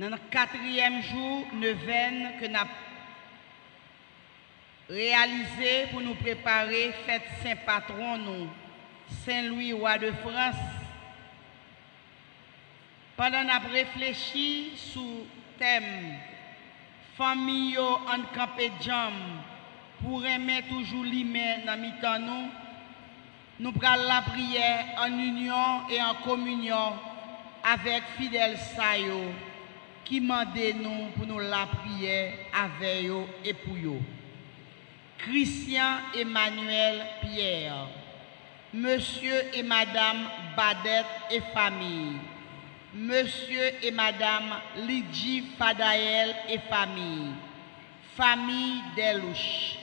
Dans le 4e jour, neuvaine que nous avons réalisé pour nous préparer fête Saint-Patron, nous, Saint-Louis, roi de France. Pendant que nous avons réfléchi sur le thème famille en campé de jambes pour aimer toujours l'aimer dans mi-temps nous prenons la prière en union et en communion avec fidèles sayo qui mandent nous pour nous la prière avec eux et pour eux. Christian Emmanuel Pierre, Monsieur et Madame Badet et famille, Monsieur et Madame Lidji Fadael et famille, famille Delouche,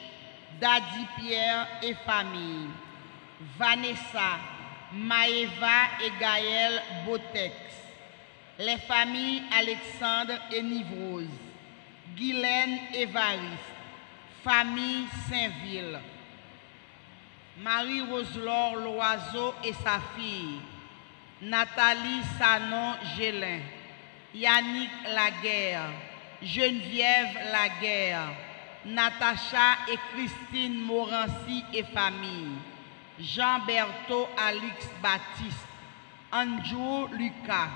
Daddy Pierre et famille, Vanessa, Maëva et Gaël Botex, les familles Alexandre et Nivrose, Guylaine et Variste, famille Saint-Ville, Marie-Roselore Loiseau et sa fille, Nathalie Sanon Gélin, Yannick Laguerre, Geneviève Laguerre, Natacha et Christine Morancy et famille, Jean-Berthaud Alix Baptiste, Andrew Lucas,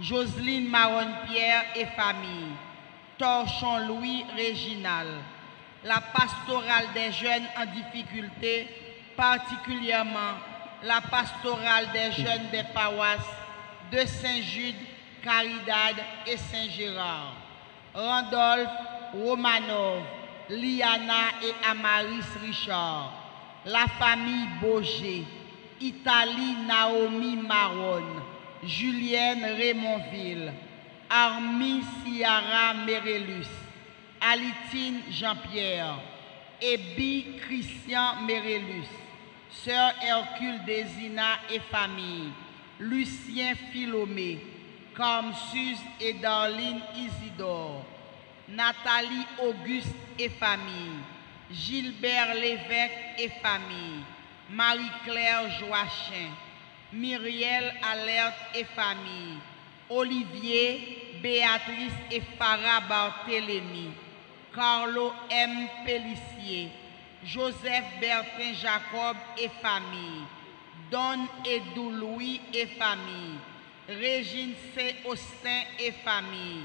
Jocelyne Maron-Pierre et famille, Torchon Louis Réginal, la pastorale des jeunes en difficulté, particulièrement la pastorale des jeunes des paroisses de Saint-Jude, Caridad et Saint-Gérard, Randolph Romanov, Liana et Amaris Richard, la famille Boger, Italie Naomi Maron, Julienne Raymondville, Armi Ciara Merelus, Alitine Jean-Pierre, Ebi Christian Merelus, Sœur Hercule Désina et famille, Lucien Philomé, Carmsus et Darline Isidore, Nathalie Auguste et famille, Gilbert Lévesque et famille, Marie-Claire Joachim, Myriel Alerte et famille, Olivier, Béatrice et Farah Barthélémy, Carlo M. Pellissier, Joseph Bertin Jacob et famille, Don Edou Louis et famille, Régine C. Austin et famille,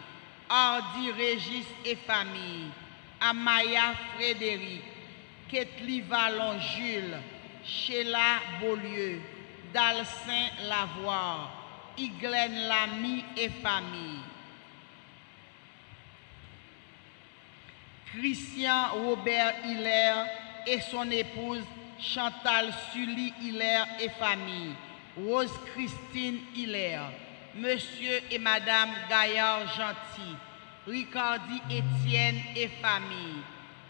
Hardy Régis et famille, Amaya Frédéric, Ketli Vallon Jules, Sheila Beaulieu, Dalcin Lavoire, Iglen Lamy et famille, Christian Robert Hilaire et son épouse Chantal Sully Hilaire et famille, Rose Christine Hilaire, Monsieur et Madame Gaillard Gentil, Ricardi Étienne et famille,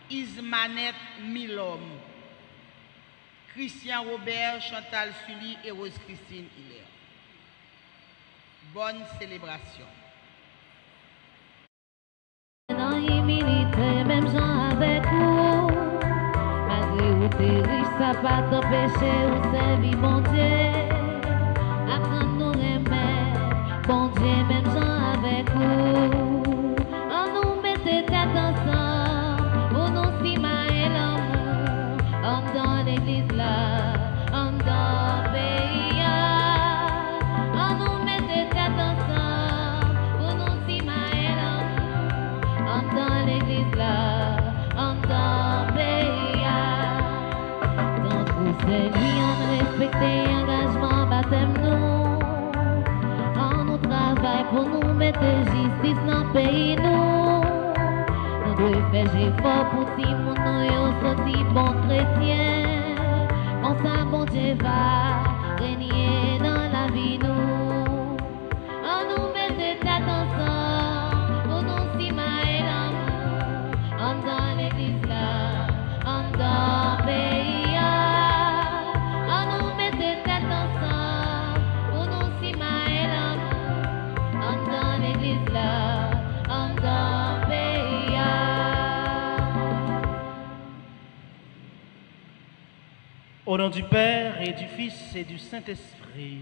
Ismanette Milhomme, Christian Robert, Chantal Sully et Rose Christine Hilaire. Bonne célébration. Même gens avec nous, malgré où t'es riche, ça va t'empêcher de servir mon Dieu. Apprendre nous remettre, bon Dieu, même gens avec nous. mettre justice dans le pays nous. Nous devons faire effort pour si mon nom yo sorti bon chrétien. Comme ça bon Dieu va régner dans la vie nous. On nous met tête ensemble pour nous si et l'amour. On dans l'église là, on dans le pays là. On nous met tête ensemble pour nous si et l'amour. On dans l'église là, on dans le pays là. Au nom du Père et du Fils et du Saint-Esprit,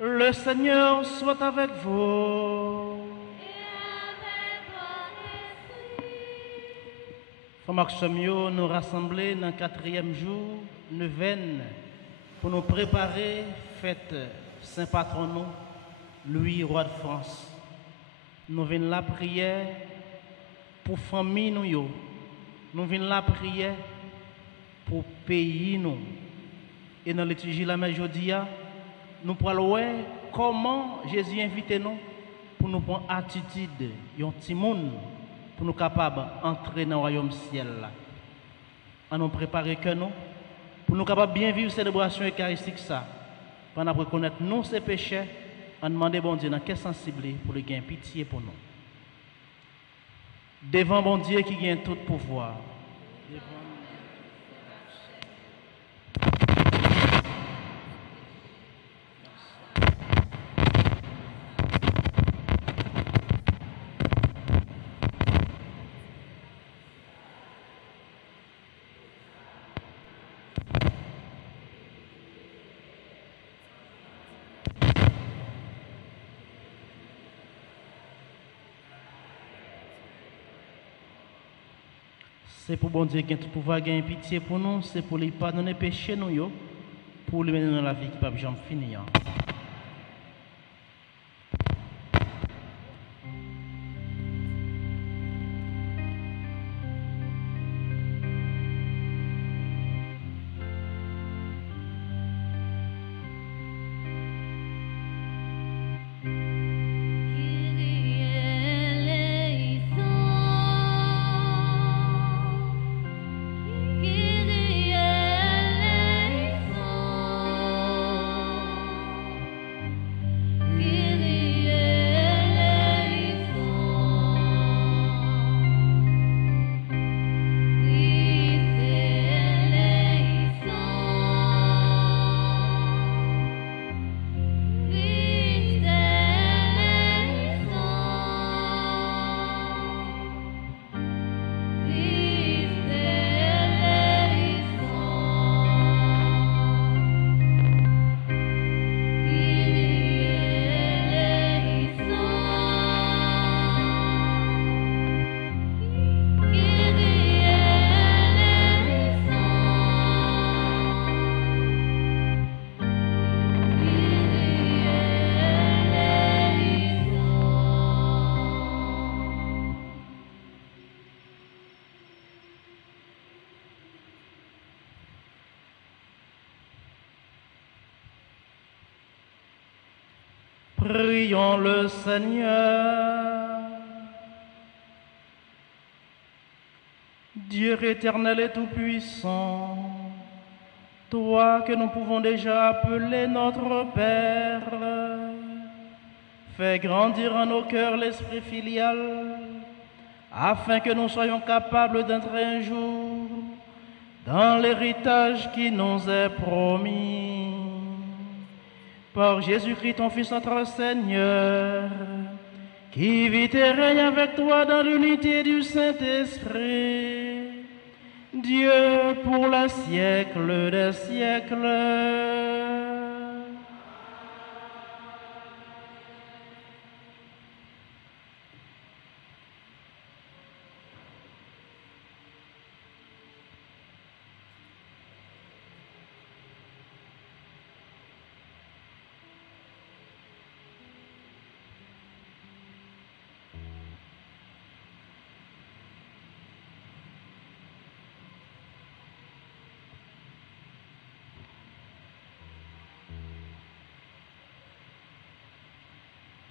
le Seigneur soit avec vous. Frère Maximio nous rassembler dans le 4e jour, neuvaine, pour nous préparer fête Saint-Patron nous, Louis, roi de France. Nous venons la prière pour famille nous yo. Nous venons la prière pour pays nous. Et dans l'étude la majodia, nous parlons comment Jésus invite nous pour nous prendre attitude, un petit monde, pour nous capables d'entrer dans le royaume ciel. À nous préparer que nous, pour nous capables bien vivre célébration eucharistique ça, pendant reconnaître nous ces péchés, en demander bon Dieu dans quel sensible pour le gain pitié pour nous. Devant bon Dieu qui gagne tout pouvoir. C'est pour bon Dieu qui a tout pouvoir, gagner pitié pour nous, c'est pour lui pardonner péché nous, pour lui mener dans la vie qui ne peut jamais finir. Prions le Seigneur. Dieu éternel et tout-puissant, toi que nous pouvons déjà appeler notre Père, fais grandir en nos cœurs l'esprit filial, afin que nous soyons capables d'entrer un jour dans l'héritage qui nous est promis. Par Jésus-Christ, ton Fils, notre Seigneur, qui vit et règne avec toi dans l'unité du Saint-Esprit, Dieu pour le siècle des siècles.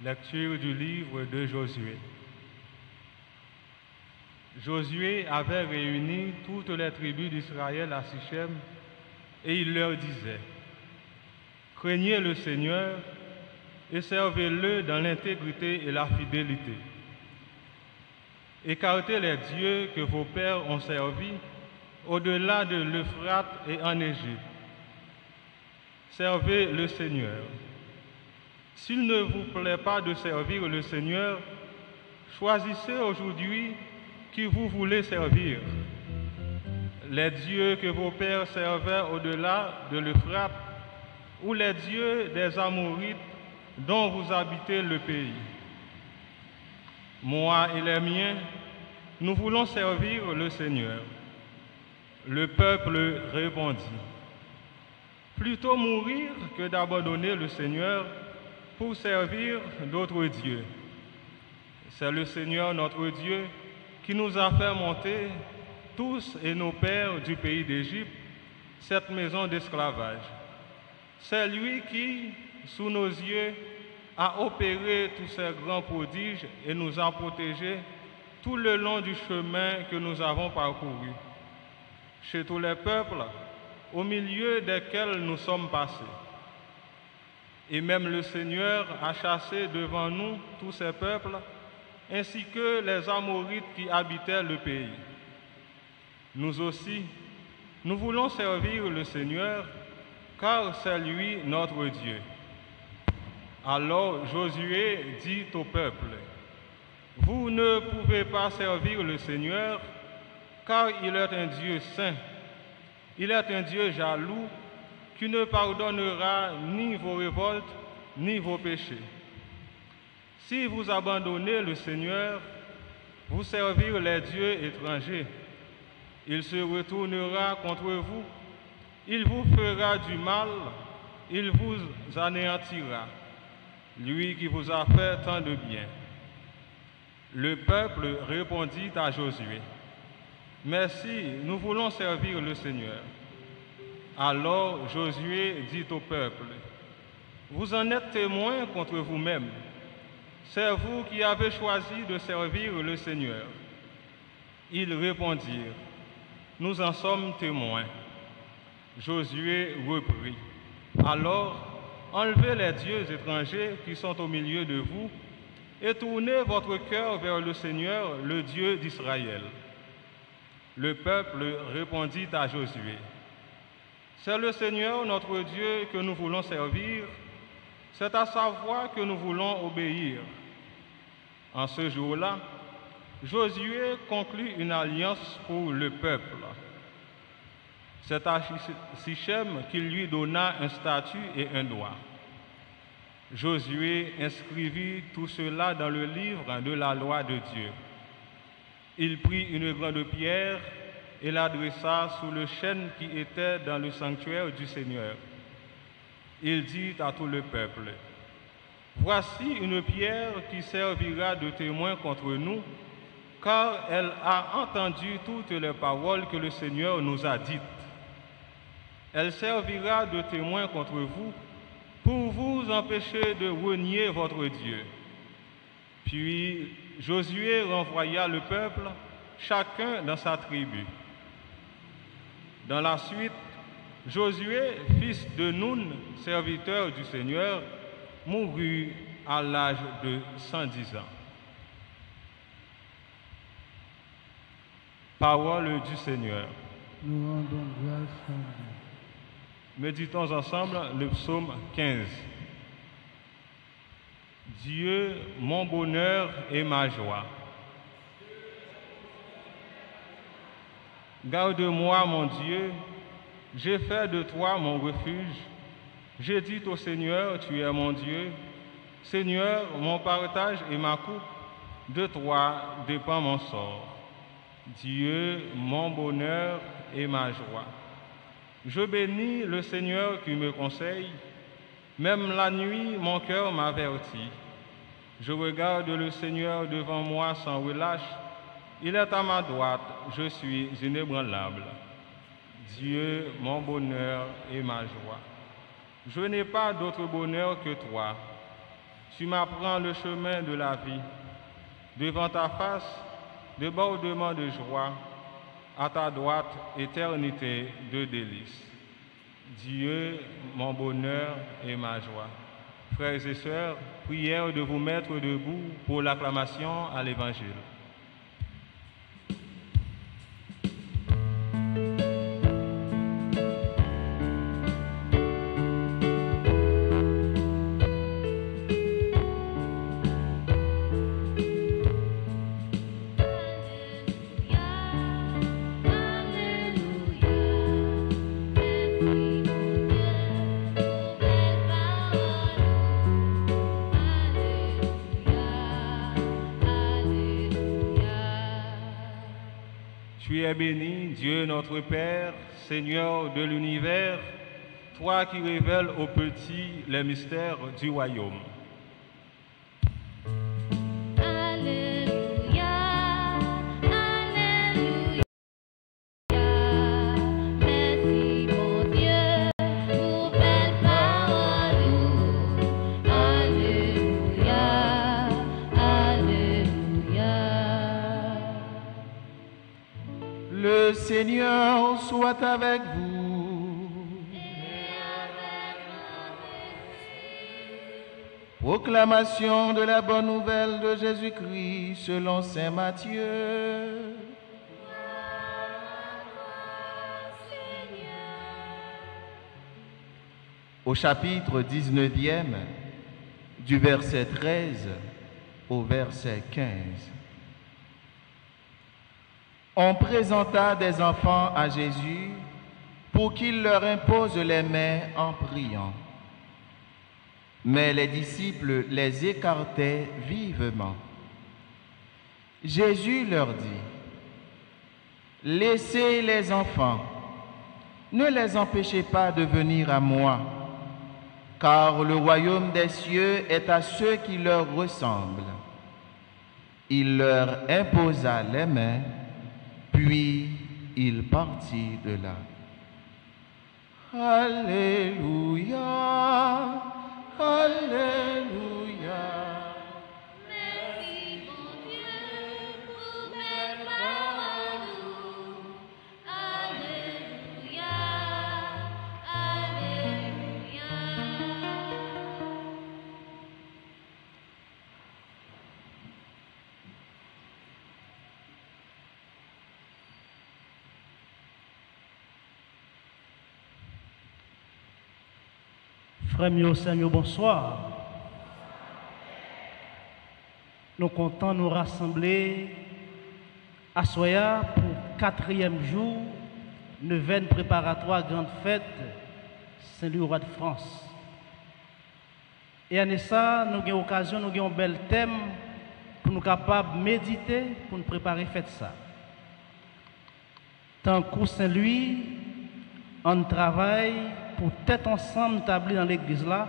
Lecture du livre de Josué. Josué avait réuni toutes les tribus d'Israël à Sichem et il leur disait: craignez le Seigneur et servez-le dans l'intégrité et la fidélité. Écartez les dieux que vos pères ont servis au-delà de l'Euphrate et en Égypte. Servez le Seigneur. S'il ne vous plaît pas de servir le Seigneur, choisissez aujourd'hui qui vous voulez servir. Les dieux que vos pères servaient au-delà de l'Euphrate ou les dieux des Amorites dont vous habitez le pays. Moi et les miens, nous voulons servir le Seigneur. Le peuple répondit: plutôt mourir que d'abandonner le Seigneur pour servir d'autres dieux. C'est le Seigneur notre Dieu qui nous a fait monter, tous et nos pères du pays d'Égypte, cette maison d'esclavage. C'est lui qui, sous nos yeux, a opéré tous ces grands prodiges et nous a protégés tout le long du chemin que nous avons parcouru, chez tous les peuples au milieu desquels nous sommes passés. Et même le Seigneur a chassé devant nous tous ces peuples, ainsi que les Amorites qui habitaient le pays. Nous aussi, nous voulons servir le Seigneur, car c'est lui notre Dieu. Alors Josué dit au peuple: vous ne pouvez pas servir le Seigneur, car il est un Dieu saint. Il est un Dieu jaloux qui ne pardonnera ni vos révoltes ni vos péchés. Si vous abandonnez le Seigneur, vous servir les dieux étrangers, il se retournera contre vous, il vous fera du mal, il vous anéantira, lui qui vous a fait tant de bien. Le peuple répondit à Josué: merci, nous voulons servir le Seigneur. Alors Josué dit au peuple: vous en êtes témoins contre vous-même. C'est vous qui avez choisi de servir le Seigneur. Ils répondirent: nous en sommes témoins. Josué reprit: alors, enlevez les dieux étrangers qui sont au milieu de vous et tournez votre cœur vers le Seigneur, le Dieu d'Israël. Le peuple répondit à Josué: c'est le Seigneur notre Dieu que nous voulons servir, c'est à sa voix que nous voulons obéir. En ce jour-là, Josué conclut une alliance pour le peuple. C'est à Sichem qu'il lui donna un statut et un droit. Josué inscrivit tout cela dans le livre de la loi de Dieu. Il prit une grande pierre et la dressa sous le chêne qui était dans le sanctuaire du Seigneur. Il dit à tout le peuple: voici une pierre qui servira de témoin contre nous, car elle a entendu toutes les paroles que le Seigneur nous a dites. Elle servira de témoin contre vous, pour vous empêcher de renier votre Dieu. Puis Josué renvoya le peuple, chacun dans sa tribu. Dans la suite, Josué, fils de Nun, serviteur du Seigneur, mourut à l'âge de 110 ans. Parole du Seigneur. Nous rendons grâce à Dieu. Méditons ensemble le psaume 15. Dieu, mon bonheur et ma joie. Garde-moi, mon Dieu, j'ai fait de toi mon refuge. J'ai dit au Seigneur, tu es mon Dieu. Seigneur, mon partage et ma coupe, de toi dépend mon sort. Dieu, mon bonheur et ma joie. Je bénis le Seigneur qui me conseille. Même la nuit, mon cœur m'avertit. Je regarde le Seigneur devant moi sans relâche. Il est à ma droite, je suis inébranlable. Dieu, mon bonheur et ma joie. Je n'ai pas d'autre bonheur que toi. Tu m'apprends le chemin de la vie. Devant ta face, débordement de joie, à ta droite, éternité de délices. Dieu, mon bonheur et ma joie. Frères et sœurs, prière de vous mettre debout pour l'acclamation à l'Évangile. Tu es béni, Dieu notre Père, Seigneur de l'univers, toi qui révèles aux petits les mystères du royaume. Alléluia, Alléluia. Merci mon Dieu pour belle parole. Alléluia, Alléluia. Le Seigneur soit avec vous. Proclamation de la bonne nouvelle de Jésus-Christ selon saint Matthieu. Au chapitre 19e, du verset 13 au verset 15. On présenta des enfants à Jésus pour qu'il leur impose les mains en priant. Mais les disciples les écartaient vivement. Jésus leur dit, « Laissez les enfants, ne les empêchez pas de venir à moi, car le royaume des cieux est à ceux qui leur ressemblent. » Il leur imposa les mains, puis il partit de là. Alléluia, Alléluia. Merci mon Dieu pour belle parole. Alléluia, Alléluia. Frère mio, sœur mio, bonsoir. Nous comptons nous rassembler à Soya pour 4e jour, 9e préparatoire grande fête Saint-Louis roi de France. Et en ça, nous avons occasion, nous avons un bel thème pour nous capables de méditer, pour nous préparer fête ça. Tant que Saint-Louis, on travaille pour être ensemble établis dans l'église là,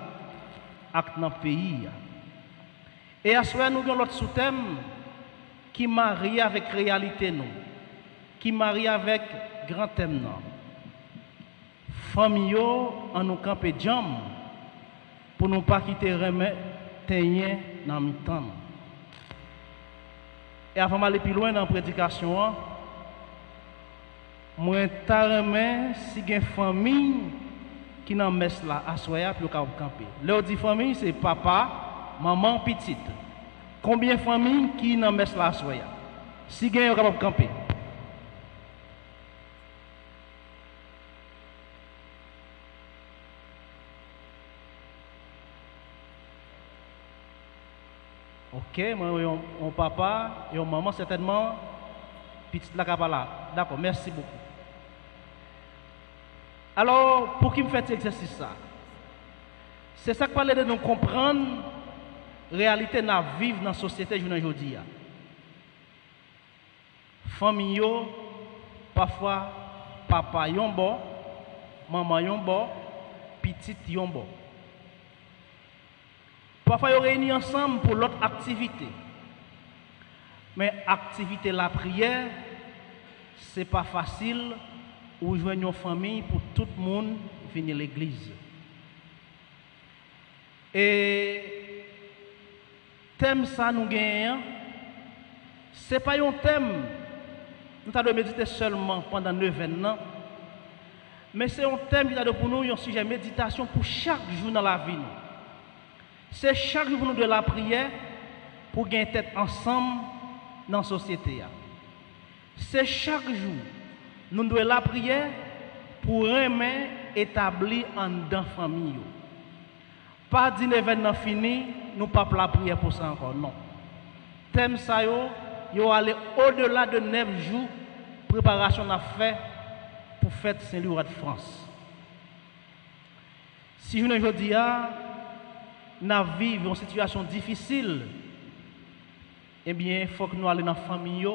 et dans le pays. Et à ce moment, nous avons l'autre sous-thème qui marie avec la réalité, nous, qui marie avec le grand thème. Famille, en nous camper jam, pour ne pas quitter remet tenir dans le temps. Et avant d'aller plus loin dans la prédication, moi, je si il y a une famille qui n'a messe là à soya pour camper. Leur dit famille c'est papa, maman, petite. Combien de familles qui n'a messe là à soya? Si il y a capable camper. OK, moi mon papa et mon maman certainement petite là là. D'accord, merci beaucoup. Alors, pour qui me fait cet exercice ça? C'est ça que parle de nous comprendre la réalité de vivre dans la société aujourd'hui. Famille, parfois, papa yon bon, maman yon bon, petite yon bon. Parfois, ils réunissent ensemble pour l'autre activité. Mais activité la prière, c'est pas facile ou joindre une famille pour tout le monde venir à l'église. Et thème ça nous gagnons, ce n'est pas un thème, nous avons méditer seulement pendant 9 ans, mais c'est un thème qui a pour nous un sujet de méditation pour chaque jour dans la vie. C'est chaque jour pour nous de la prière pour gagner tête ensemble dans la société. C'est chaque jour nous devons la prière pour remettre établi en dans famille. Pas d'un événement fini, nous pas la prière pour ça encore, non. Thème ça yo aller au-delà de 9 jours préparation à faire pour fête Saint-Louis roi de France. Si je ne dis pas, nous vivons une situation difficile, eh bien, il faut que nous allions dans la famille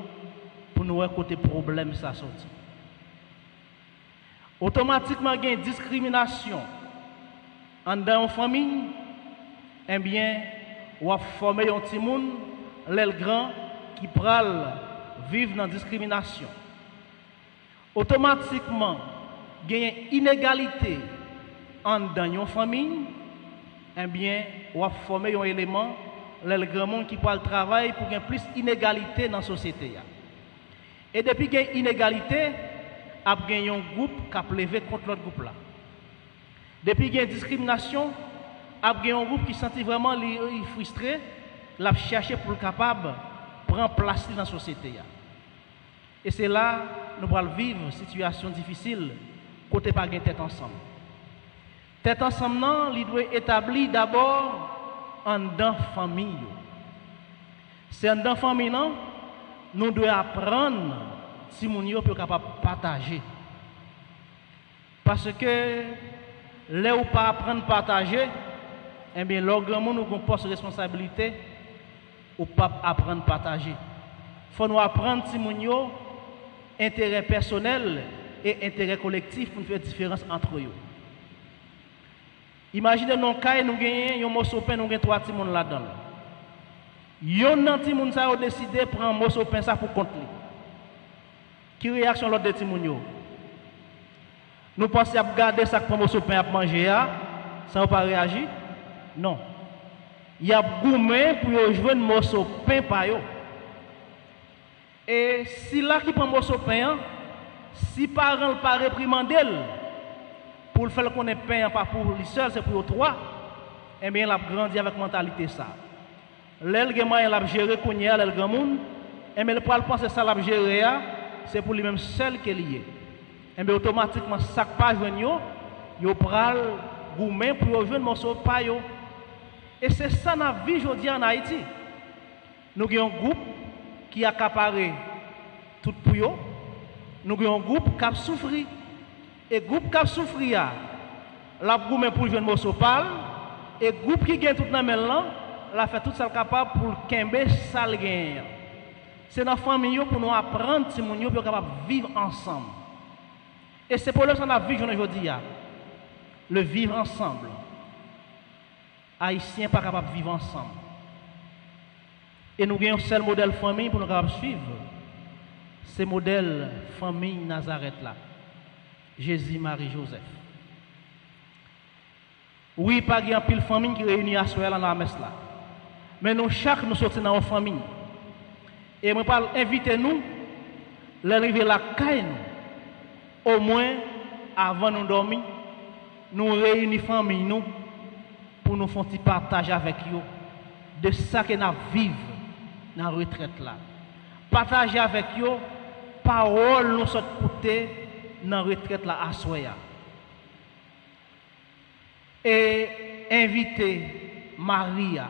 pour nous voir côté problème ça sorti. Automatiquement, il y a une discrimination dans une famille, eh bien, on va former un petit monde, l'aile grand, qui pral vivre dans la discrimination. Automatiquement, il y a une inégalité dans une famille, eh bien, on va former un élément, l'aile grand monde qui parle travail pour qu'il y ait plus d'inégalité dans la société. Et depuis qu'il y a une inégalité, il y a un groupe qui a levé contre l'autre groupe là. Depuis qu'il y a une discrimination, il y a un groupe qui se sent vraiment frustré, l'a cherché pour être capable de prendre place dans la société. Et c'est là que nous allons vivre une situation difficile, côté pas de tête ensemble. Tête ensemble, non, il doit établir d'abord en dans la famille. C'est en dans la famille, non, nous devons apprendre si nous sommes capables de partager. Parce que là où pas apprendre à partager, eh bien, l'organe nous avons une responsabilité ou pas apprendre à partager. Il faut nous apprendre si nous avons intérêt personnel et intérêt collectif pour faire différence entre eux. Imaginez nos cas, nous gagnons un morceau de pain, nous gagnons 3 petits monde là-dedans. Yon nan ti moun sa a décidé de prendre un morceau de pain ça pour compte li. Qui réaction l'autre de ti moun yo? Nous pensons à garder ça pour morceau de pain à manger sans pas réagir? Non. Il y a gourmet pour jouer un morceau de pain par yo. Et si là qui prend un morceau de pain, si parent ne pas réprimander pour le faire qu'on ait pain pas pour lui seul, c'est pour eux 3, eh bien il a grandi avec mentalité ça. L'elgeman il a géré kounya l'elgan moun, et mais le pral penser ça l'a géré c'est pour lui même seul qui est lié. Et bien automatiquement ça pas joindre yo pral gourmet pour yo joindre morceau pa yo. Et c'est ça la vie aujourd'hui en Haïti. Nous avons un groupe qui a accaparé tout pour yo. Nous avons un groupe qui a souffert. Et le groupe qui a souffert, la gourmet pour joindre morceau pal, et le groupe qui gagne tout dans le là, la fait tout ça capable pour kembe ça le gagne. C'est dans la famille pour nous apprendre si nous sommes capables de vivre ensemble. Et c'est pour ça que la vie aujourd'hui, le vivre ensemble. Haïtiens pas capables de vivre ensemble. Et nous avons un seul modèle famille pour nous capables de suivre. C'est le modèle famille Nazareth là. Jésus, Marie, Joseph. Oui, pas de pile famille qui réunit à soi dans la messe là. Mais nous, chaque nous sortons dans une famille. Et je parle inviter nous, l'arrivée la caille nous. Au moins, avant de nous dormir, nous réunissons famille nous pour nous faire un petit partage avec eux de ça que nous vivons dans la retraite là. Partager avec eux, parole nous sommes écoutés dans la retraite là à Soya. Et inviter Maria,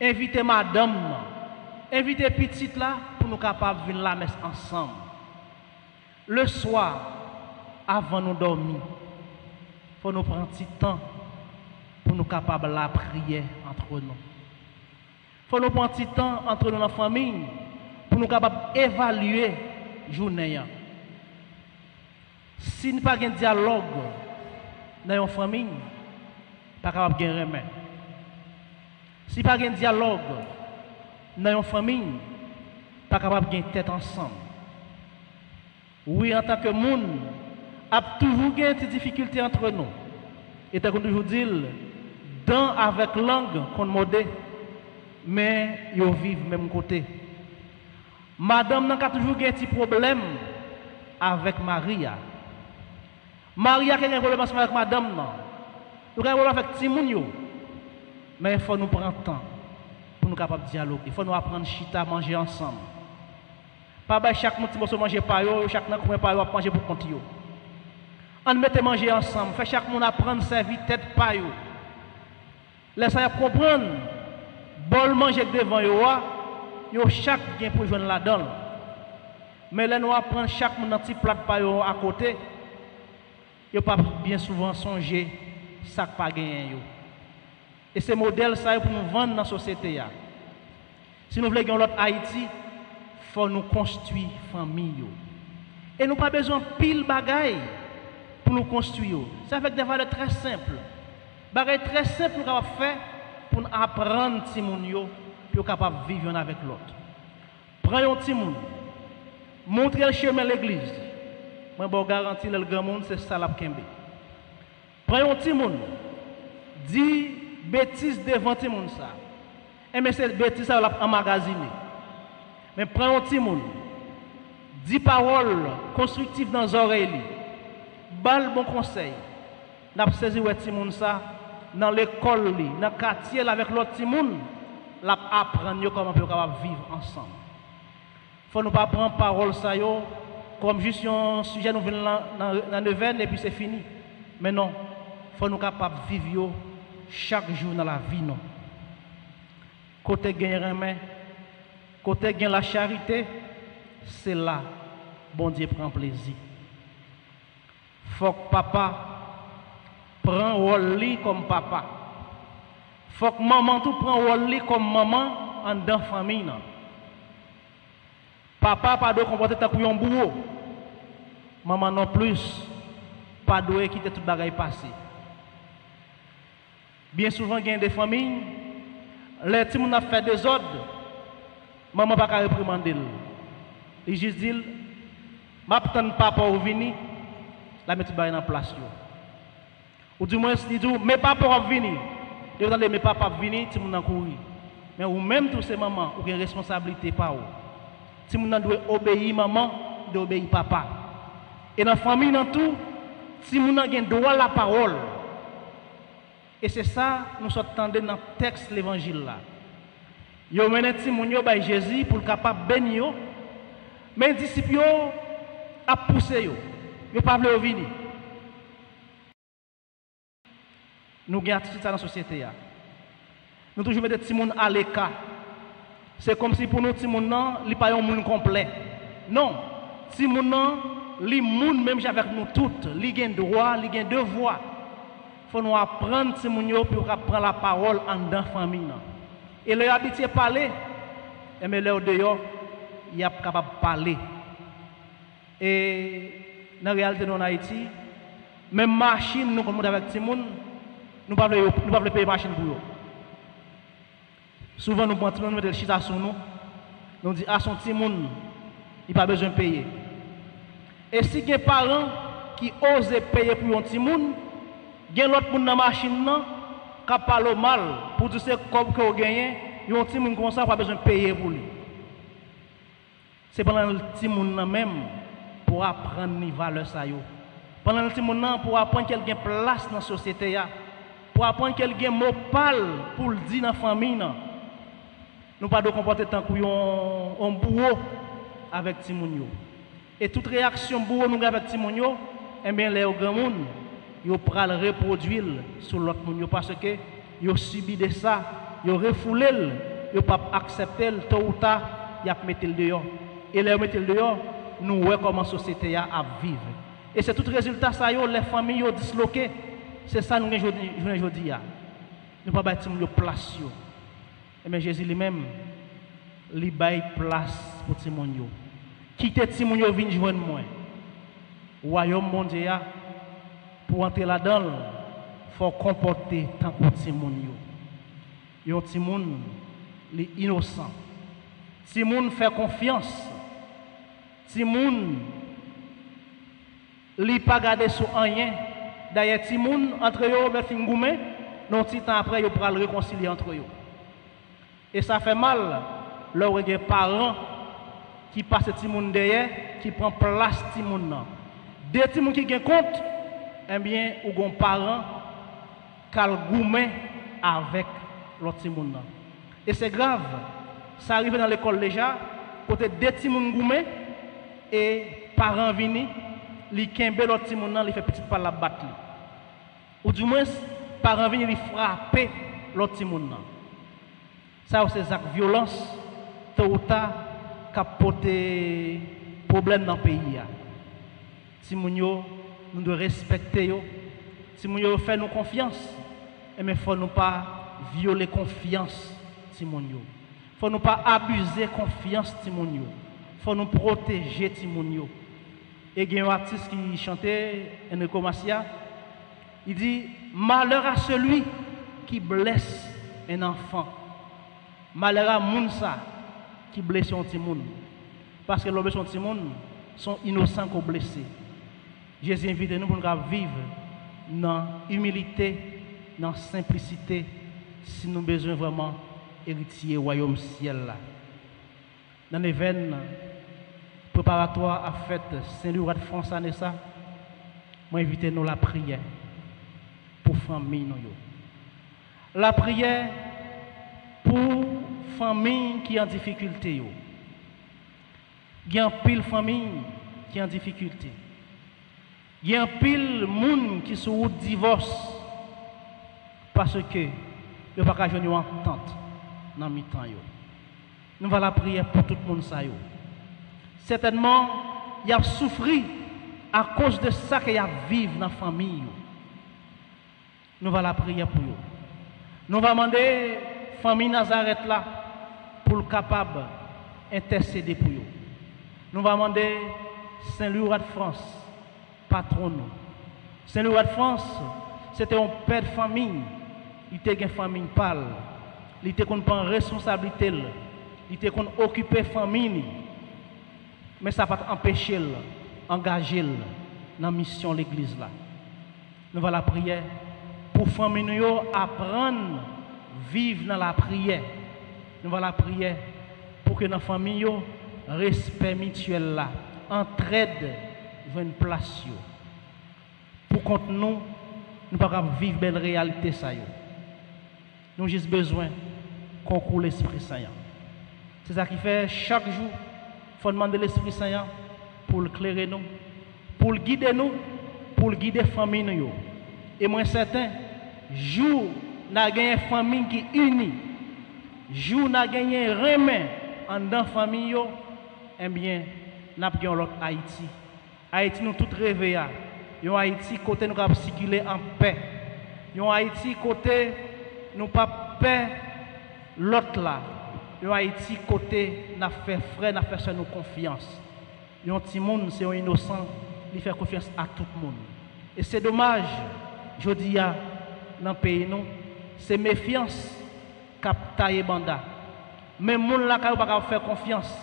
inviter madame, inviter petite là pour nous capables de venir la messe ensemble. Le soir, avant de nous dormir, il faut nous prendre un petit temps pour nous capables de la prière entre nous. Il faut nous prendre un petit temps entre nous dans la famille pour nous capables d'évaluer la journée. Si nous n'avons pas de dialogue dans une famille, pas capable de gagner remède. Si pas de dialogue dans une famille, pas capable de gagner tête ensemble. Oui, en tant que monde, a toujours des difficultés entre nous. Et comme toujours dit, dents avec langue qu'on modé. mais ils vivent même côté. Madame n'a toujours un petit problème avec Maria. Maria qui a un problème avec madame non. Nous avons un problème avec Timoun. Mais il faut nous prendre le temps pour nous capables de dialoguer. Il faut nous apprendre chita manger ensemble. Pas chaque monde manger par eux, chaque monde qui par eux manger pour compte yo. On mette manger ensemble, fait chaque monde apprendre servir tête par eux. Laissez comprendre bol manger devant yo chaque gain pour joindre là-dedans. Mais là nous apprendre chaque monde un petit plat par eux à côté. Yo pas bien souvent songer ça pas gagner yo. Et ce modèle ça pour nous vendre dans la société ya. Si nous voulons gagner l'autre Haïti, faut nous construire famille yo. Et nous pas besoin pile bagaille pour nous construire. C'est avec des valeurs très simples. Bagaille très simple nous capable faire pour nous apprendre ti moun yo pour capable vivre avec l'autre. Prends un ti moun, montre le chemin l'église. Moi bon garantie le grand monde c'est ça la kembe. Prends un ti moun, dis bêtise devant ti moun ça. Et mais cette bêtise ça l'a emmagasiné. Mais prends un ti moun, dis paroles constructives dans les oreilles. Bal bon conseil. N'a saisi ouais ti moun ça dans l'école li, dans quartier avec l'autre ti moun, l'a apprendre comment pour capable vivre ensemble. Faut nous pas prendre parole ça yo comme juste un sujet nous venons dans neuvaine et puis c'est fini. Mais non, faut nous capable vivre yo chaque jour dans la vie non. Côté gain remet, côté gain la charité, c'est là bon Dieu prend plaisir. Faut que papa prend rôle li comme papa. Faut que maman tout prend rôle li comme maman en dans famille non. Papa pas doit comporter tant que un bourreau. Maman non plus pas doit quitter toute bagaille passé. Bien souvent il y a des familles les petits moun a fait des ordres. Maman pas réprimander. Il juste dit m'attend papa ou venir la mettre bail en place yo. Ou du moins il dit mais papa va venir. Vous entendez mais papa venir ti moun en courir. Mais ou même tous ces mamans ou une responsabilité pas ou. Si moun doit obéir maman, doit obéir papa. Et dans la famille dans tout, si moun a gen droit la parole. Et c'est ça nous sommes attendus dans le texte de l'évangile là. Yo mené ti moun yo bay Jésus pour capable bénir yo. Mais disciples yo a poussé yo. Yo pas vle venir. Nous gagne attitude ça dans la société. Nous toujours mettre ti moun à l'écart. C'est comme si pour nous ti moun nan, li pa yon moun complet. Non, ti moun nan, li moun même avec nous toutes, li gen droit, li gen devoir. Faut nous apprendre ti moun yo pour prendre la parole en dans famille nan. Et le habitué parler, et mais le dehors, il a capable de parler. Et dans la réalité en Haïti, même machine nous comme avec ti moun, nous pas payer machine pour eux. Souvent nous prenons mettre le chita sur nous. Nous disons à son petit monde, il n'a pas besoin de payer. Et si il y a des parents qui osent payer pour un petit monde, il y a l'autre monde dans la machine qui parle mal pour tout ce que vous gagnez, il y a un petit monde comme ça, pas besoin de payer pour lui. C'est pendant le petit monde même pour apprendre les valeurs. Pendant le petit monde pour apprendre qu'il y a place dans la société, pour apprendre qu'il y a un mot pâle pour le dire dans la famille. Nous pas de comporter tant qu'on bourreau avec Timounio. Et toute réaction bourreau nous avec Timounio, eh bien les grands monde, ils pral reproduire sur l'autre monde parce que ils subi de ça, ils refoulé, ils pas accepter tôt ou tard, ils mettre le dehors. Et les mettre le dehors, nous voyons comment la société a vivre. Et c'est tout résultat ça les familles ont disloqué. C'est ça nous aujourd'hui. Nous pas bâtir Timounio place yo. Mais Jésus lui-même, il baille place pour Timonio. Quitter Timonio, vient joindre moi. Royaume mondial, pour entrer là-dedans, il faut comporter tant que Timonio. Yon Timon, il est innocent. Timon fait confiance. Timon, il n'est pas gardé sur rien. D'ailleurs, Timon, entre eux, il fait un gourmet, non, petit temps après, il pourra le réconcilier entre eux. Et ça fait mal, lorsque il y a des parents qui passent petit monde derrière, qui prend place petit monde. Des petits monde qui ont compte, eh bien, ou un parent qui a le gourmet avec l'autre petit monde. Et c'est grave. Ça arrive dans l'école déjà, côté des petits monde gourmet et parents viennent, ils kembe l'autre petit monde, ils fait petite par la battre. Ou du moins, parents viennent, ils frapper l'autre petit monde. Ça, c'est des actes de violence, tôt ou tard, qui a posé problème dans le pays. Si nous devons respecter, si nous devons faire nous confiance, il ne faut pas violer confiance. Il ne faut pas abuser confiance. Il faut nous protéger. Et il y a un artiste qui chantait, Enrico Macias, il dit malheur à celui qui blesse un enfant. Malheur à Mounsa qui blesse un petit monde. Parce que les petits monde sont innocents qu'on blesse. Jésus invite nous pour nous vivre dans humilité, dans simplicité, si nous avons besoin vraiment héritier royaume ciel là. Dans l'événement préparatoire à fête Saint-Louis de France année ça, moi invite nous la prière pour famille nous. La prière pour famille qui est en difficulté yo. Il y a un pile famille qui est en difficulté. Il y a un pile monde qui sont au divorce parce que il n'y a pas de entente dans le temps. Nous allons la prière pour tout le monde. Certainement, il a souffert à cause de ça qu'il a vécu dans la famille. Nous allons la prière pour eux. Nous allons demander la famille Nazareth là pour le capable d'intercéder pour eux. Nous allons demander Saint-Louis de France, patron. Saint-Louis de France, c'était un père de famille. Il était une famille pâle. Il était qu'on prend responsabilité. Il était qu'on occupe la famille. Mais ça va empêcher d'engager dans la mission de l'église. Nous allons la prière pour les familles apprendre à vivre dans la prière. Nous allons la prière pour que dans la famille, respect mutuel, là, entraide, vienne une place. Pour que nous ne pouvons pas vivre belle réalité. Nous avons juste besoin qu'on coule l'Esprit Saint. C'est ça qui fait chaque jour, il faut demander l'Esprit Saint pour l'éclairer nous, pour le guider nous, pour le guider la famille. Nous. Et moi, certain, jour, nous avons une famille qui est unie, jour, nous avons gagné un remède en dans la famille, eh bien, nous avons l'autre Haïti. Haïti, nous tous rêvés. Yon Haïti, côté nous avons circulé en paix. Yon Haïti, côté nous pas paix l'autre là. Yon Haïti, côté nous fait frère, nous fait nous confiance. Yon petit monde, c'est un innocent, il fait confiance à tout le monde. Et c'est dommage, je dis dans le pays, c'est méfiance cap taille banda. Mais les gens là ne peuvent pas faire confiance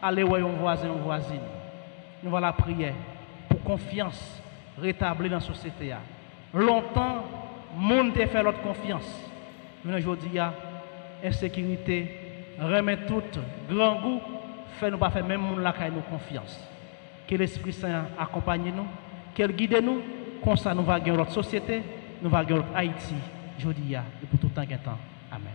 à les voisins ou voisines. Nous allons la prière pour confiance rétablie dans la société. Longtemps, le monde a fait l'autre confiance. Mais aujourd'hui, insécurité, remet tout, grand goût, fait nous pas faire même monde là qui nous confiance. Que l'Esprit Saint accompagne nous, qu'il guide nous, comme ça nous allons gagner notre société, nous allons gagner notre Haïti, aujourd'hui et pour tout le temps. Amen.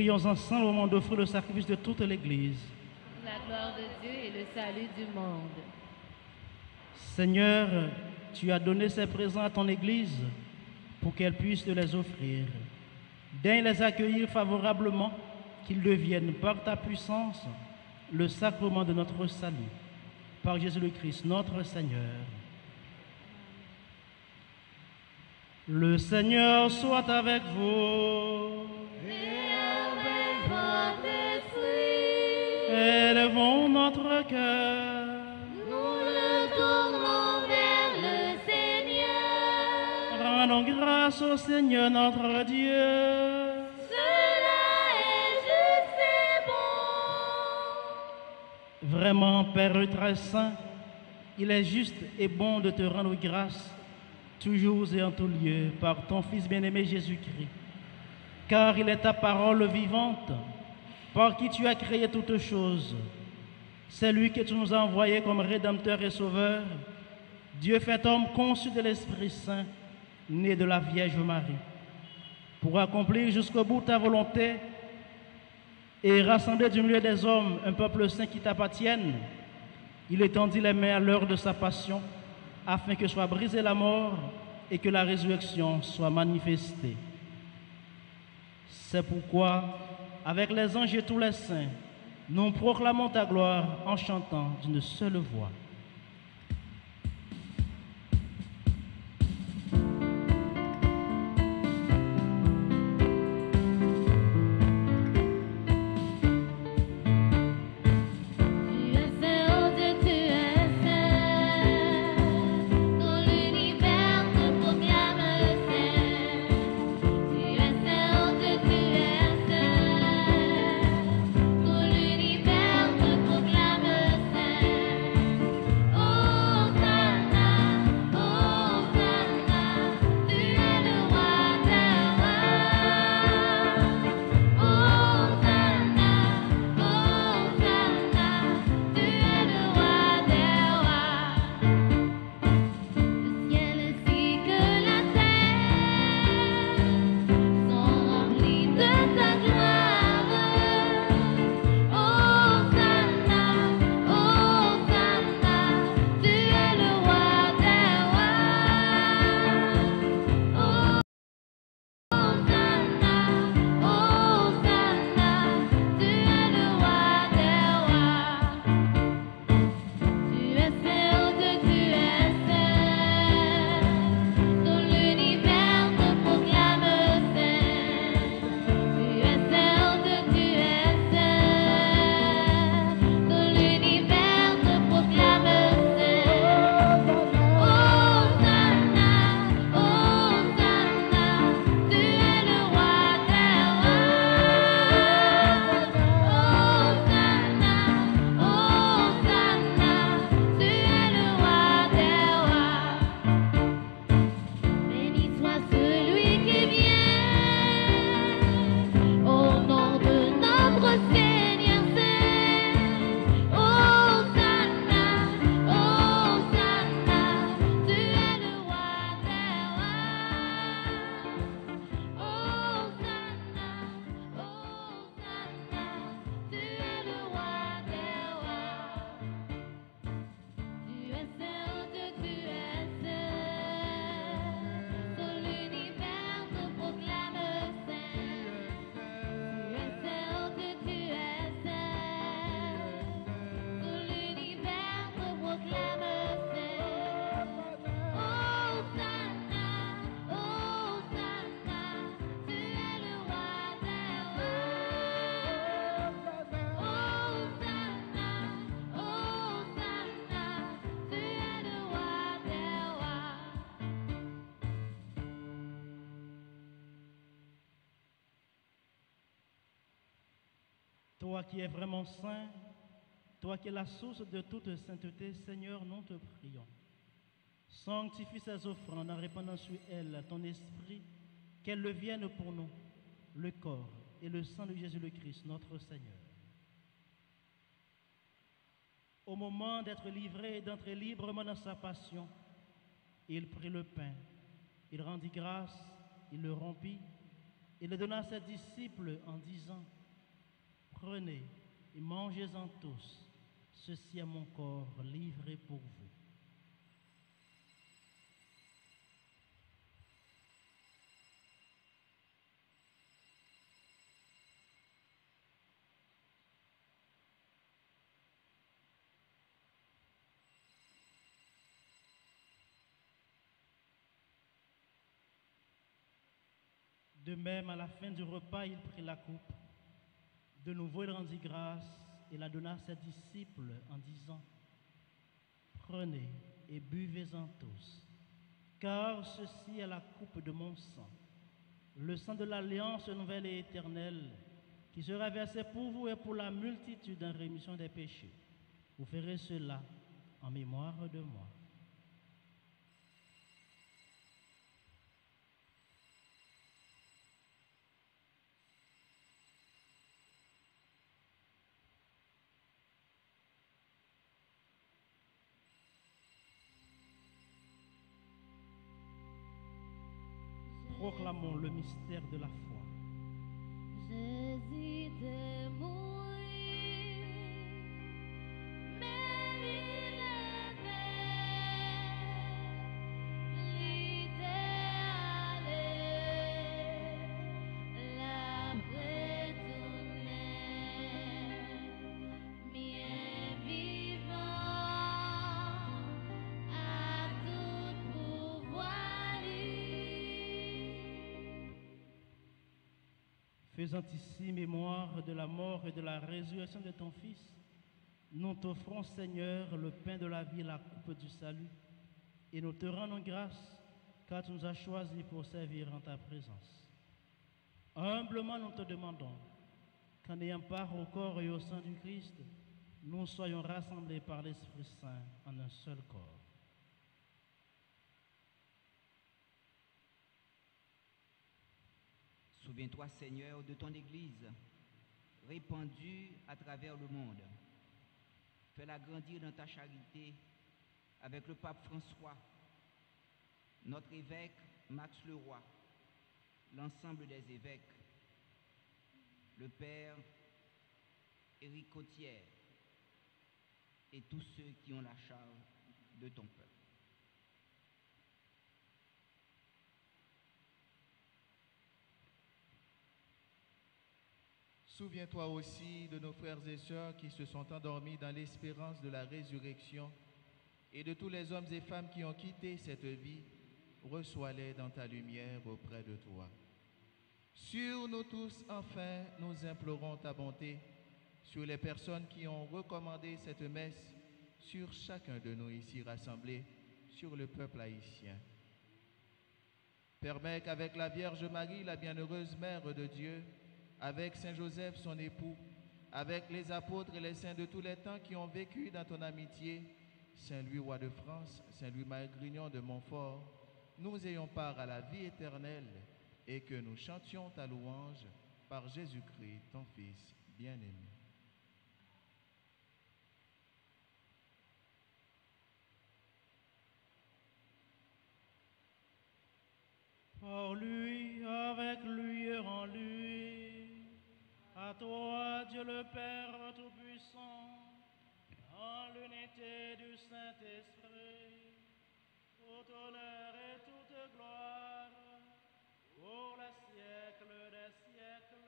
Prions ensemble au moment d'offrir le sacrifice de toute l'Église. La gloire de Dieu et le salut du monde. Seigneur, tu as donné ces présents à ton Église pour qu'elle puisse te les offrir. Daigne les accueillir favorablement, qu'ils deviennent par ta puissance le sacrement de notre salut. Par Jésus le Christ, notre Seigneur. Le Seigneur soit avec vous. Et avec votre esprit, Élevons notre cœur. nous le tournons vers le Seigneur. Rendons grâce au Seigneur notre Dieu. Cela est juste et bon. Vraiment, Père très saint, il est juste et bon de te rendre grâce, toujours et en tout lieu, par ton Fils bien-aimé Jésus-Christ. Car il est ta parole vivante, par qui tu as créé toutes choses. C'est lui que tu nous as envoyé comme Rédempteur et Sauveur, Dieu fait homme conçu de l'Esprit Saint, né de la Vierge Marie, pour accomplir jusqu'au bout ta volonté et rassembler du milieu des hommes un peuple saint qui t'appartienne. Il étendit les mains à l'heure de sa passion, afin que soit brisée la mort et que la résurrection soit manifestée. C'est pourquoi, avec les anges et tous les saints, nous proclamons ta gloire en chantant d'une seule voix. Toi qui es vraiment saint, toi qui es la source de toute sainteté, Seigneur, nous te prions. Sanctifie ces offrandes en répandant sur elles ton esprit, qu'elles deviennent pour nous le corps et le sang de Jésus le Christ, notre Seigneur. Au moment d'être livré et d'entrer librement dans sa passion, il prit le pain, il rendit grâce, il le rompit et le donna à ses disciples en disant, prenez et mangez-en tous, ceci est mon corps livré pour vous. De même, à la fin du repas, il prit la coupe. De nouveau, il rendit grâce et la donna à ses disciples en disant, prenez et buvez-en tous, car ceci est la coupe de mon sang, le sang de l'alliance nouvelle et éternelle, qui sera versé pour vous et pour la multitude en rémission des péchés. Vous ferez cela en mémoire de moi. Proclamons le mystère de la foi. Jésus est mort, mais il est allé, l'après tourner, bien vivant, à tout pouvoir. Faisant ici mémoire de la mort et de la résurrection de ton Fils, nous t'offrons, Seigneur, le pain de la vie et la coupe du salut, et nous te rendons grâce, car tu nous as choisis pour servir en ta présence. Humblement, nous te demandons qu'en ayant part au corps et au sang du Christ, nous soyons rassemblés par l'Esprit Saint en un seul corps. Souviens-toi, Seigneur, de ton Église, répandue à travers le monde. Fais-la grandir dans ta charité avec le pape François, notre évêque Max Leroy, l'ensemble des évêques, le père Éric Cotière et tous ceux qui ont la charge de ton peuple. Souviens-toi aussi de nos frères et sœurs qui se sont endormis dans l'espérance de la résurrection et de tous les hommes et femmes qui ont quitté cette vie. Reçois-les dans ta lumière auprès de toi. Sur nous tous, enfin, nous implorons ta bonté, sur les personnes qui ont recommandé cette messe, sur chacun de nous ici rassemblés, sur le peuple haïtien. Permets qu'avec la Vierge Marie, la bienheureuse Mère de Dieu, avec Saint Joseph, son époux, avec les apôtres et les saints de tous les temps qui ont vécu dans ton amitié, Saint Louis, roi de France, Saint Louis Marie-Grignon de Montfort, nous ayons part à la vie éternelle et que nous chantions ta louange par Jésus-Christ, ton Fils bien-aimé. Par lui, avec lui et en lui, à toi, Dieu le Père Tout-Puissant, en l'unité du Saint-Esprit, tout honneur et toute gloire, pour les siècles des siècles.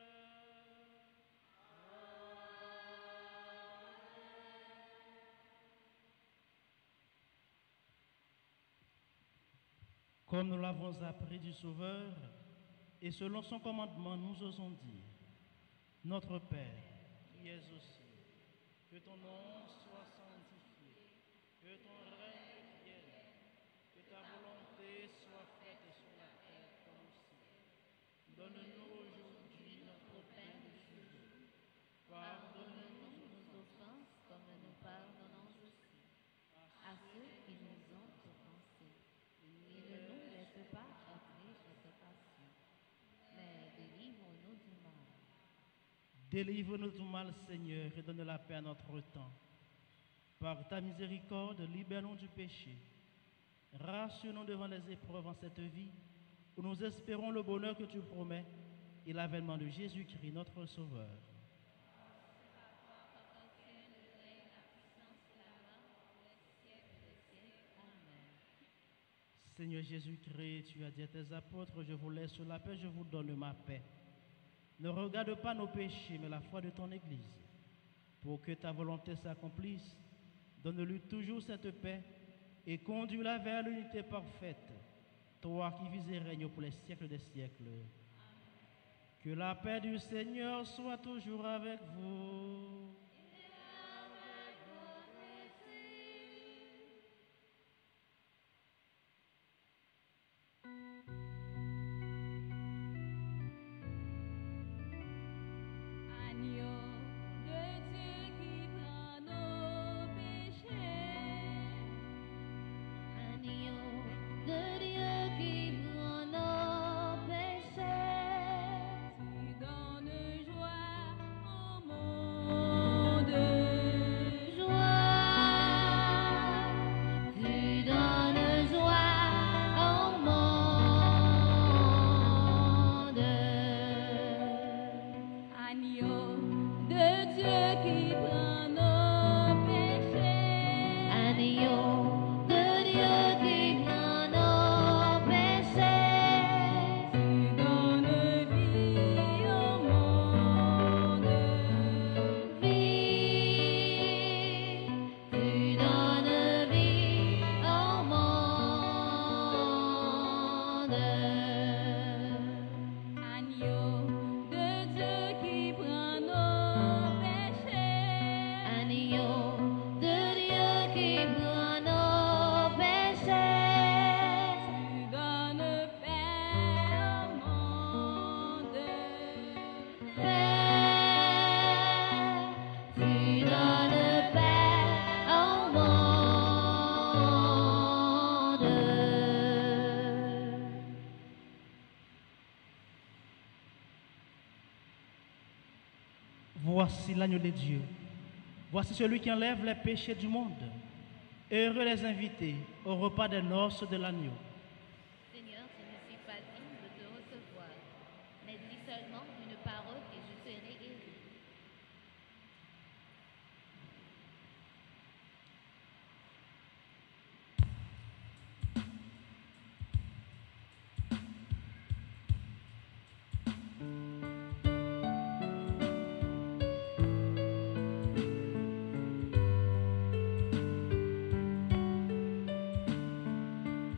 Comme nous l'avons appris du Sauveur, et selon son commandement, nous osons dire, Notre Père, qui es aux cieux, que ton nom soit sanctifié, que ton règne vienne, que ta volonté soit faite sur la terre comme au ciel. Donne-nous aujourd'hui notre pain de ce jour. Pardonne-nous nos offenses comme nous pardonnons aussi à ceux qui nous ont offensés. Et ne nous laisse pas entrer en tentation, mais délivre-nous du mal. Délivre-nous du mal, Seigneur, et donne la paix à notre temps. Par ta miséricorde, libère-nous du péché. Rassure-nous devant les épreuves en cette vie, où nous espérons le bonheur que tu promets, et l'avènement de Jésus-Christ, notre Sauveur. Seigneur Jésus-Christ, tu as dit à tes apôtres, je vous laisse la paix, je vous donne ma paix. Ne regarde pas nos péchés, mais la foi de ton Église. Pour que ta volonté s'accomplisse, donne-lui toujours cette paix et conduis-la vers l'unité parfaite, toi qui vis et règnes pour les siècles des siècles. Que la paix du Seigneur soit toujours avec vous. Voici l'agneau de Dieu. Voici celui qui enlève les péchés du monde. Heureux les invités au repas des noces de l'agneau. Seigneur, je ne suis pas digne de te recevoir, mais dis seulement une parole et je serai guéri.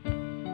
Thank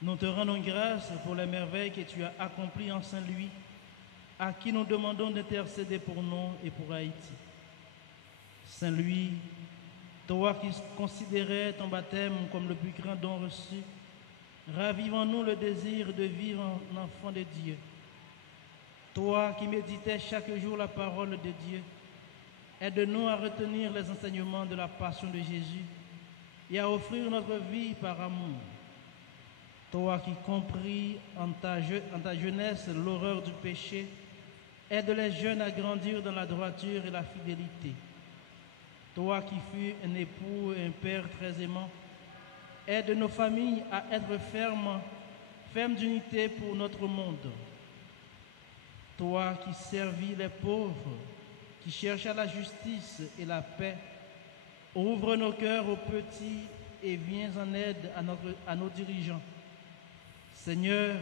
Nous te rendons grâce pour les merveilles que tu as accomplies en Saint-Louis, à qui nous demandons d'intercéder pour nous et pour Haïti. Saint-Louis, toi qui considérais ton baptême comme le plus grand don reçu, ravive en nous le désir de vivre en enfant de Dieu. Toi qui méditais chaque jour la parole de Dieu, aide-nous à retenir les enseignements de la passion de Jésus et à offrir notre vie par amour. Toi qui compris en ta jeunesse l'horreur du péché, aide les jeunes à grandir dans la droiture et la fidélité. Toi qui fus un époux et un père très aimant, aide nos familles à être fermes d'unité pour notre monde. Toi qui servis les pauvres, qui chercha la justice et la paix, ouvre nos cœurs aux petits et viens en aide à nos dirigeants. Seigneur,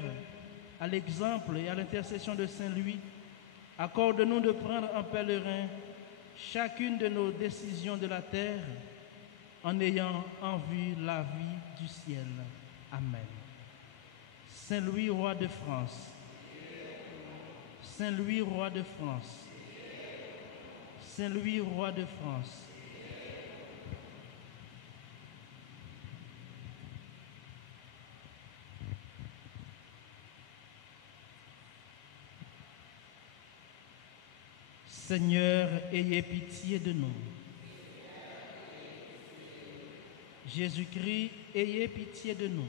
à l'exemple et à l'intercession de Saint-Louis, accorde-nous de prendre en pèlerin chacune de nos décisions de la terre en ayant en vue la vie du ciel. Amen. Saint-Louis, roi de France. Saint-Louis, roi de France. Saint-Louis, roi de France. Seigneur, ayez pitié de nous. Jésus-Christ, ayez pitié de nous.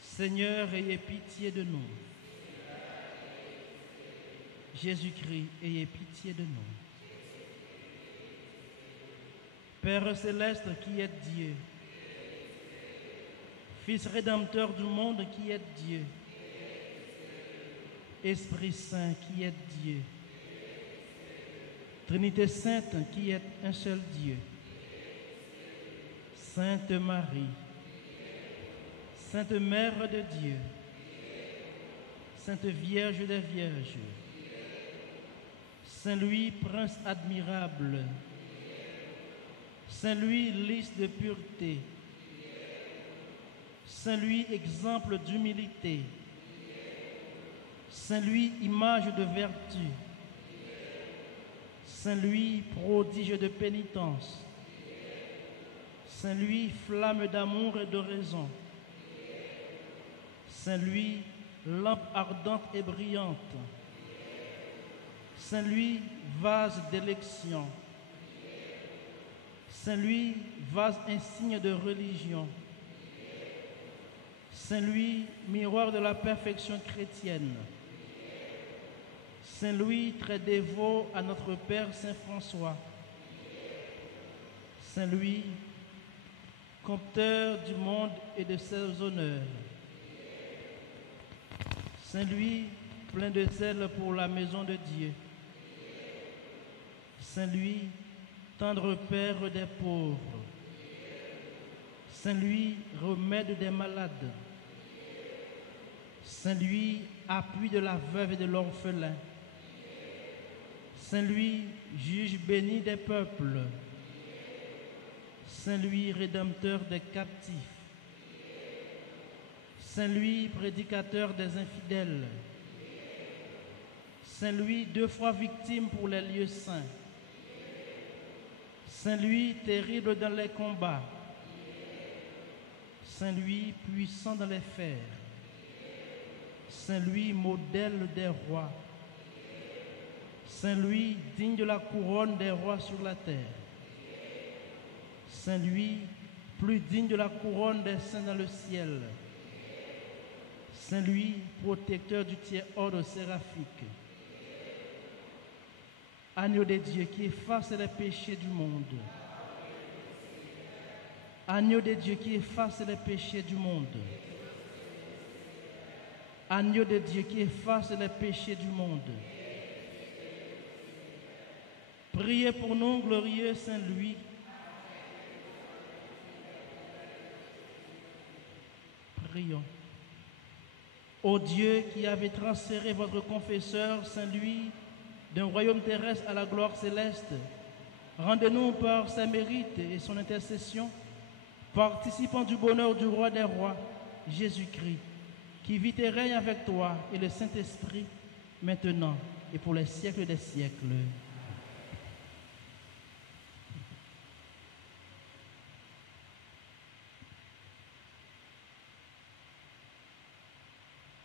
Seigneur, ayez pitié de nous. Jésus-Christ, ayez pitié de nous. Père céleste qui êtes Dieu, Fils rédempteur du monde qui êtes Dieu, Esprit Saint qui êtes Dieu, Trinité Sainte qui êtes un seul Dieu, Sainte Marie, Sainte Mère de Dieu, Sainte Vierge des Vierges, Saint-Louis, Prince admirable, Saint-Louis, lys de pureté, Saint-Louis, exemple d'humilité, Saint-Louis, image de vertu, Saint-Louis, prodige de pénitence, Saint-Louis, flamme d'amour et d'oraison, Saint-Louis, lampe ardente et brillante, Saint-Louis, vase d'élection, Saint-Louis, vase insigne de religion, Saint-Louis, miroir de la perfection chrétienne, Saint-Louis, très dévot à notre Père Saint-François, Saint-Louis, compteur du monde et de ses honneurs, Saint-Louis, plein de zèle pour la maison de Dieu, Saint-Louis, tendre Père des pauvres, Saint-Louis, remède des malades, Saint-Louis, appui de la veuve et de l'orphelin, Saint-Louis, juge béni des peuples, Saint-Louis, rédempteur des captifs, Saint-Louis, prédicateur des infidèles, Saint-Louis, 2 fois victime pour les lieux saints, Saint-Louis, terrible dans les combats, Saint-Louis, puissant dans les fers, Saint-Louis, modèle des rois, Saint-Louis, digne de la couronne des rois sur la terre, Saint-Louis, plus digne de la couronne des saints dans le ciel, Saint-Louis, protecteur du tiers-ordre séraphique, Agneau de Dieu qui efface les péchés du monde, Agneau de Dieu qui efface les péchés du monde, Agneau de Dieu qui efface les péchés du monde. Priez pour nous, glorieux Saint-Louis. Prions. Ô Dieu qui avez transféré votre confesseur Saint-Louis d'un royaume terrestre à la gloire céleste, rendez-nous par sa mérite et son intercession participant du bonheur du roi des rois, Jésus-Christ, qui vit et règne avec toi et le Saint-Esprit, maintenant et pour les siècles des siècles.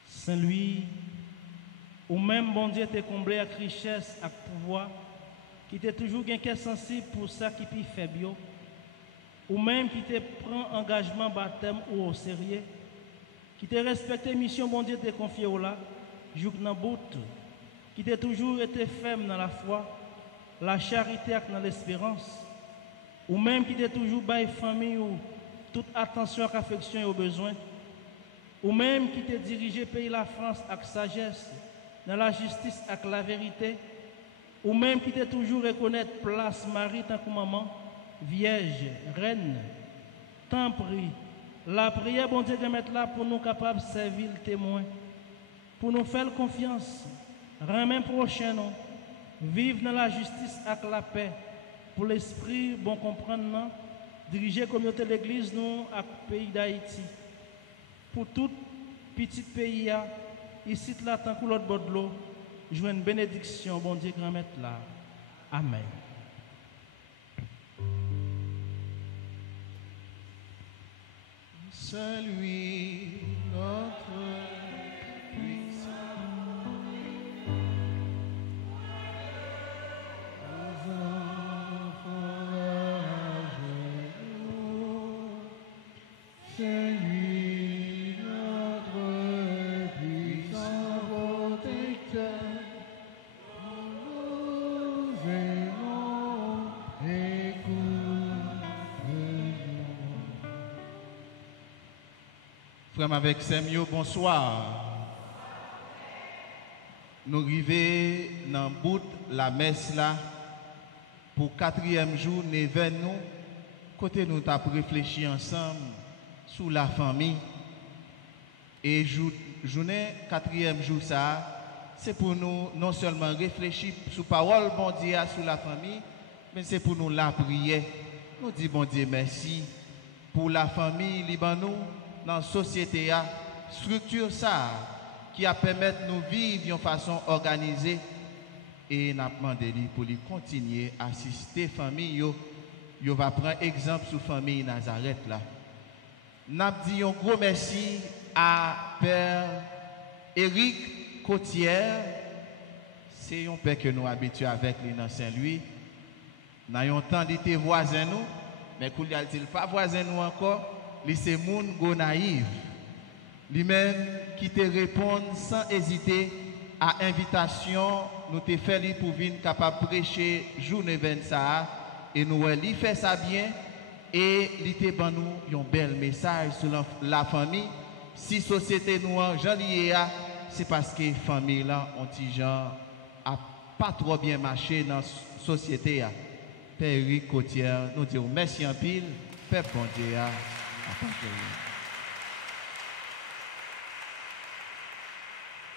Saint-Louis, ou même bon Dieu t'est comblé avec richesse, avec pouvoir, qui t'est toujours bien sensible pour ça qui est faible, ou même qui te prend engagement baptême ou au sérieux, qui te respecte mission bon Dieu t'est confié au là, jour dans bout, qui t'a toujours été ferme dans la foi, la charité et dans l'espérance, ou même qui t'a toujours bail famille ou toute attention et affection aux besoins, ou même qui t'a dirigé pays la France avec sagesse, dans la justice avec la vérité, ou même qui t'a toujours reconnaître place Marie tant que maman, vierge, reine, tant prie, la prière bon Dieu de mettre là pour nous capables de servir le témoin, pour nous faire confiance, rendre prochain nous, vivre dans la justice avec la paix, pour l'esprit bon comprendre nous, diriger la communauté de l'église nous avec le pays d'Haïti. Pour tout petit pays, ici, là, tant que l'autre bord de l'eau, je veux une bénédiction, bon Dieu, grand maître là. Amen. C'est lui notre puissance. C'est lui notre puissant protecteur. Nous aimons, écoute-nous. Frère avec Samuel, bonsoir. Nous arrivons dans le bout de la messe là pour le 4e jour, nous côté nous avons réfléchi ensemble sur la famille. Et journée 4e jour ça, c'est pour nous non seulement réfléchir sur la parole bon Dieu sur la famille, mais c'est pour nous la prier. Nous disons bon Dieu merci pour la famille Libanou dans la société, structure ça qui a permettre nous vivre de façon organisée et n'a demandé pour lui continuer à assister famille yo va prendre exemple sur famille Nazareth là. N'a dit un gros merci à Père Éric Cotière, c'est un père que nous habitués avec lui dans Saint-Louis. Nous avons temps d'être voisins nous, mais qu'il a dit pas voisin nous encore, lui c'est moun go naïf. Lui-même qui te répond sans hésiter à l'invitation, nous te fait lui pour venir capable prêcher journée 25 et nous lui fait ça bien et lui te ban nous un bel message sur la famille. Si société nous Jean lié c'est parce que famille là on petit gens a pas trop bien marché dans société. Père Éric Cotière, nous disons merci en pile, Père bon Dieu à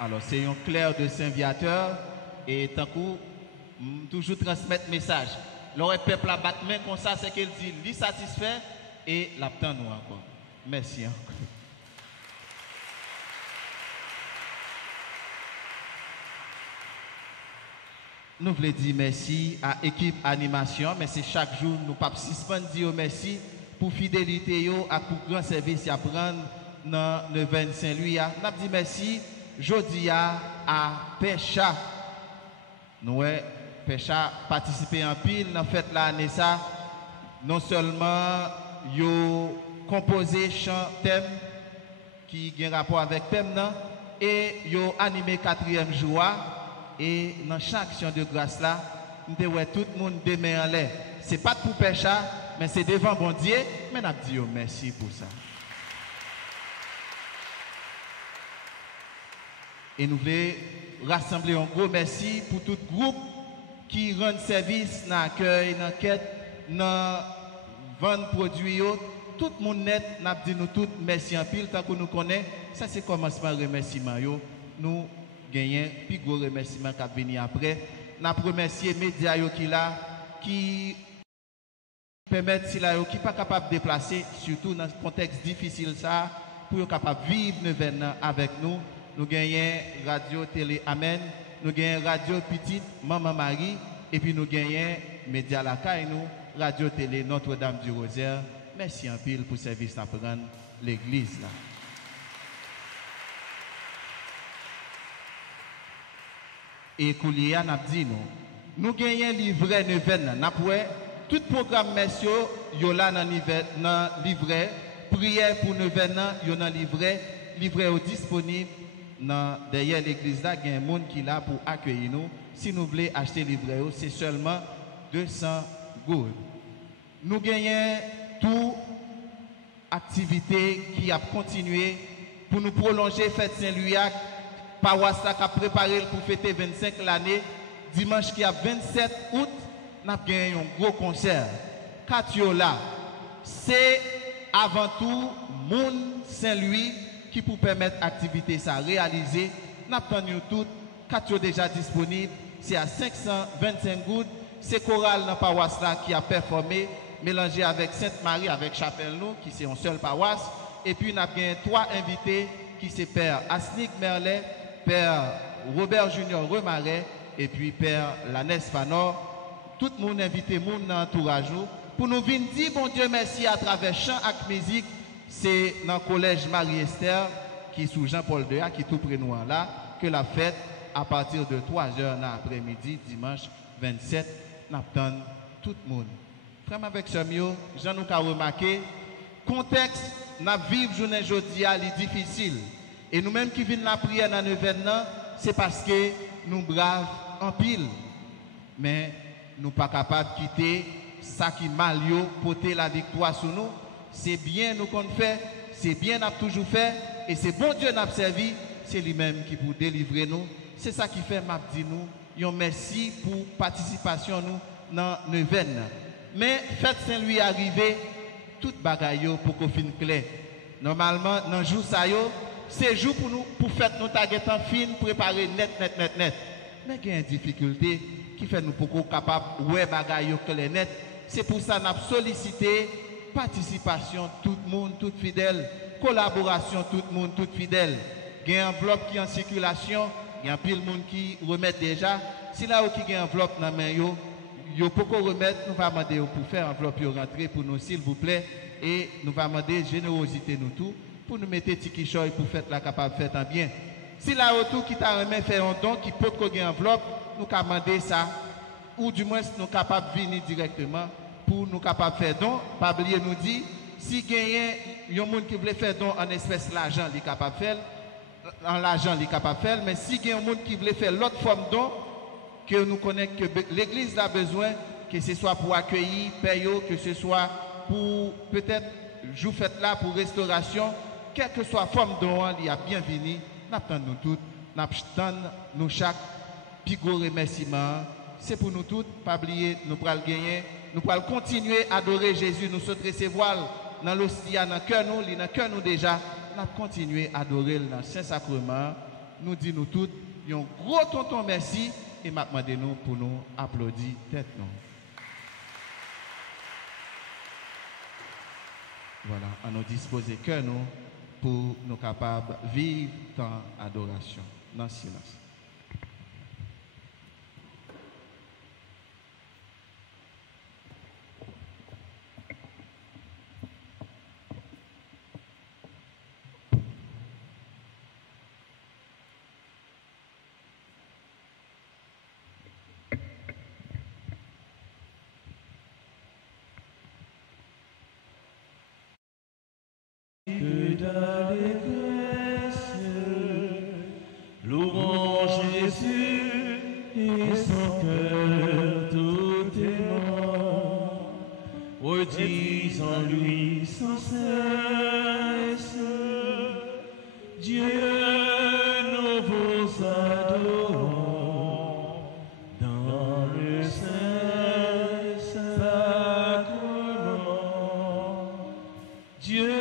alors, c'est un clerc de Saint-Viateur et tant coup, toujours transmettre message. Le peuple a battu main comme ça, c'est qu'il dit, lui satisfait et l'attend nous encore. Merci encore. Nous voulons dire merci à l'équipe animation, mais c'est chaque jour, nous ne pouvons pas suspendre dire merci pour fidélité et pour grand service à prendre dans le 25 Louis. Nous dit merci. Jodi à Pécha. Nous Pécha participé en pile dans fête l'année ça. Non seulement yo composé chant thème qui a rapport avec thème là et yo animé 4e jour et dans chaque action de grâce là, nous devons tout le monde des mains en l'air. C'est pas pour Pécha, mais c'est devant bon Dieu, mais nous disons merci pour ça. Et nous voulons rassembler un gros merci pour tout groupe qui rend service dans l'accueil, dans la quête, dans vendre produits. Tout le monde net, nous dit nous tous merci en pile, tant que nous connaissons. Ça, c'est commencement remerciement. Nous gagnons plus gros remerciement qui va venir après. Nous remercions les médias qui permettre si là qui pas capable de déplacer, surtout dans ce contexte difficile ça, pour être capable de vivre Neuven avec nous. Nous gagnons radio télé Amen, nous gagnons radio petite Maman Marie et puis nous gagnons média la caille nous radio télé Notre-Dame du Rosaire. Merci en pile pour service à prendre l'église là. Et Koulia n'a dit nous gagnons livret Neuven n'a pas tout programme messieurs yo là dans livret prière pour Neuven yo dans livret disponible derrière l'église là, il y a un monde qui est là pour accueillir nous. Si nous voulons acheter livret, c'est seulement 200 gourdes. Nous gagnons toute activité qui a continué pour nous prolonger fête Saint-Louis. Paroisse qui a préparé pour fêter 25 l'année. Dimanche qui a 27 août, nous avons gagné un gros concert. Katiola, c'est avant tout Moun Saint-Louis qui pour permettre l'activité ça réaliser. Nous avons tout, 4 déjà disponibles, c'est à 525 gouttes. C'est Chorale dans la paroisse là qui a performé, mélangé avec Sainte-Marie, avec Chapelle nous, qui c'est une seule paroisse. Et puis nous avons 3 invités qui c'est Père Asnick Merlet, Père Robert Junior Remaret et puis Père Lanès Fanor. Tout le monde invité monde dans l'entourage pour nous venir dire bon Dieu merci à travers chant et musique. C'est dans le collège Marie-Esther qui est sous Jean-Paul II qui est tout près de nous là que la fête à partir de 3h dans l'après-midi dimanche 27 n'attend tout le monde. Frère avec ce mieux, j'en ai remarqué contexte n'a vivre journée aujourd'hui est difficile et nous-mêmes qui venons la prière dans le événement c'est parce que nous braves en pile mais nous pas capables de quitter ça qui mal yo porter la victoire sur nous. C'est bien nous qu'on fait, c'est bien nous toujours fait, et c'est bon Dieu nous servi, c'est lui-même qui pour délivrer nous. C'est ça qui fait m'a dit nous, merci pour participation nous dans Neuven. Mais fête Saint-Louis arrivé, toute bagaille pour qu'on finisse clair. Normalement dans jour ça yo, c'est jour pour nous pour fête nous taguetant fin préparer net. Mais il y a une difficulté qui fait nous pour capable ouais bagaille clair net. C'est pour ça nous avons sollicité participation, tout le monde, tout fidèle, collaboration, tout le monde, tout fidèle. Il y a une enveloppe qui est en circulation, il y a pile de monde qui remet déjà. Si là où il y a une enveloppe dans la main, il peut remettre, nous allons demander pour faire enveloppe rentrer pour nous, s'il vous plaît, et nous allons demander générosité nous tout, pour nous mettre tiki choy pour faire la capable de faire un bien. Si là où tout qui t'a remis fait un don, qui peut qu'il y ait une enveloppe, nous allons demander ça, ou du moins nous sommes capables de venir directement. Pour nous capables de faire don, pas oublier nous dit, si il y a un monde qui veut faire don en espèce l'argent, il est capable de faire, en l'argent, il est capable de faire, mais si il y a un monde qui veut faire l'autre forme don, que nous connaissons que l'église a besoin, que ce soit pour accueillir, payer, que ce soit pour peut-être jour fête là pour restauration, quelle que soit la forme don, il y a bienvenue, nous attendons nous tous, nous attendons nous chaque plus gros remerciement. C'est pour nous tous, pas oublier, nous pourrons gagner. Nous pourrons continuer à adorer Jésus, nous sauter ses voiles dans l'hostia, dans le cœur nous déjà. Nous continuer à adorer dans le Saint-Sacrement. Nous disons nous tous, un gros tonton merci et maintenant nous pour nous applaudir tête nous. Voilà, à nous disposer cœur nous pour nous capables de vivre dans l'adoration, dans le silence. Que d'allégresse, louange Jésus et son cœur tout aimant, redisant lui sans cesse, Dieu nous vous adorons dans le Saint-Sacrement. Dieu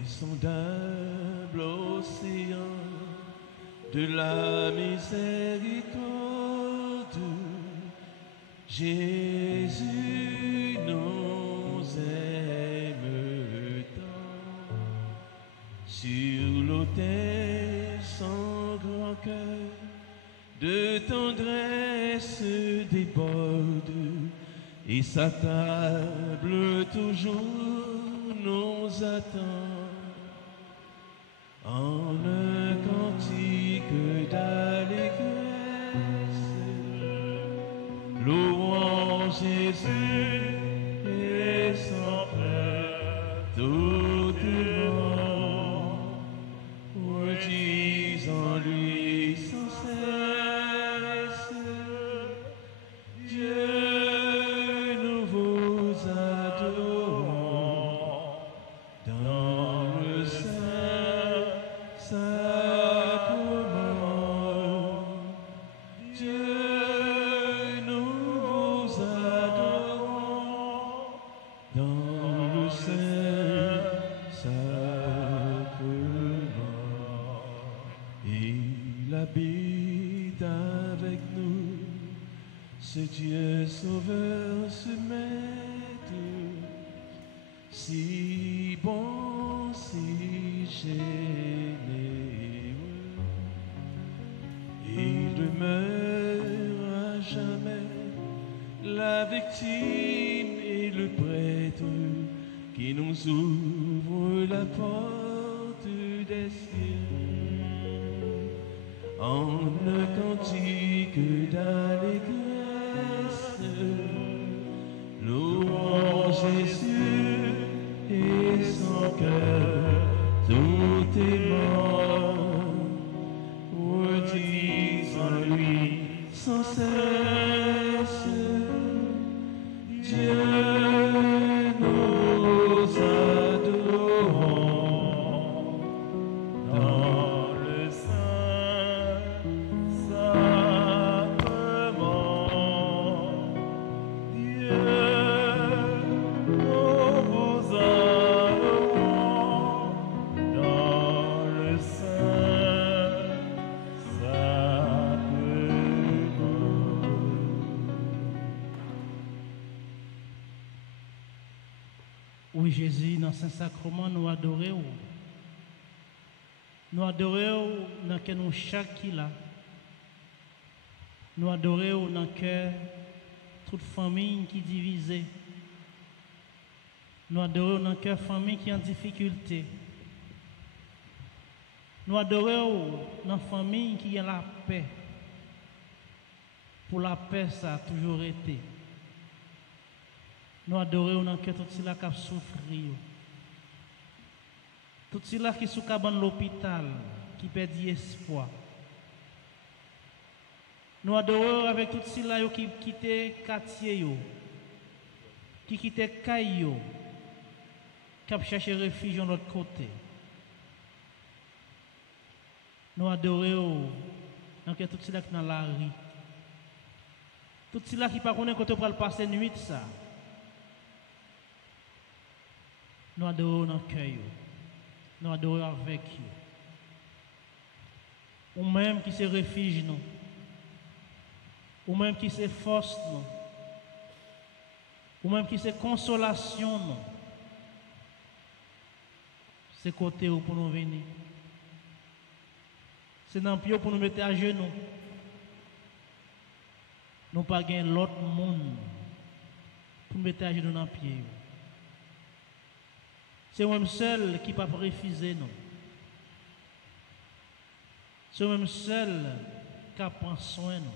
insondable, ta miséricorde, Jésus nous aime tant. Sur l'autel sans grand cœur, de tendresse déborde, et sa table toujours nous attend. En un cantique d'allégresse, louons Jésus et son Père tout aimant, redisant lui sans cesse, Dieu, nous vous adorons dans le Saint-Sacrement. Dieu, nous vous adorons dans le Saint-Sacrement. Il habite avec nous, ce Dieu sauveur, ce maître, si bon, si généreux. Il demeure à jamais la victime et le prêtre qui nous ouvre la porte des cieux. En un cantique d'allégresse, louons Jésus et son cœur tout aimant, redisant lui sans cesse, Dieu, nous adorons dans le Saint-Sacrement. Dieu, nous vous adorons dans le Saint-Sacrement. Oui, Jésus, dans Saint-Sacrement, nous adorons. Nous adorons dans que nous chaque qui là. Nous adorons dans que toute famille qui est divisée. Nous adorons dans que famille qui est en difficulté. Nous adorons dans la famille qui a la paix. Pour la paix, ça a toujours été. Nous adorons dans que tout cela qui a souffert. Tout cela qui sont dans l'hôpital, qui perd espoir. Nous adorons avec tout cela qui quittent quartier, qui quittent Caillou, qui a cherché refuge de l'autre côté. Nous adorons dans que tout cela qui est dans la rue. Tout cela qui ne connaît pas quand on va passer nuit ça. Nous adorons dans le cœur. Nous adorons avec eux. Ou même qui se réfugie nous. Ou même qui se force nous. Ou même qui se consolation nous. C'est côté où pour nous venir. C'est dans le pied pour nous mettre à genoux. Nous pas gagner l'autre monde pour nous mettre à genoux dans le pied. C'est moi-même seul qui ne peut pas refuser nous. C'est moi-même seul qui prend soin de nous.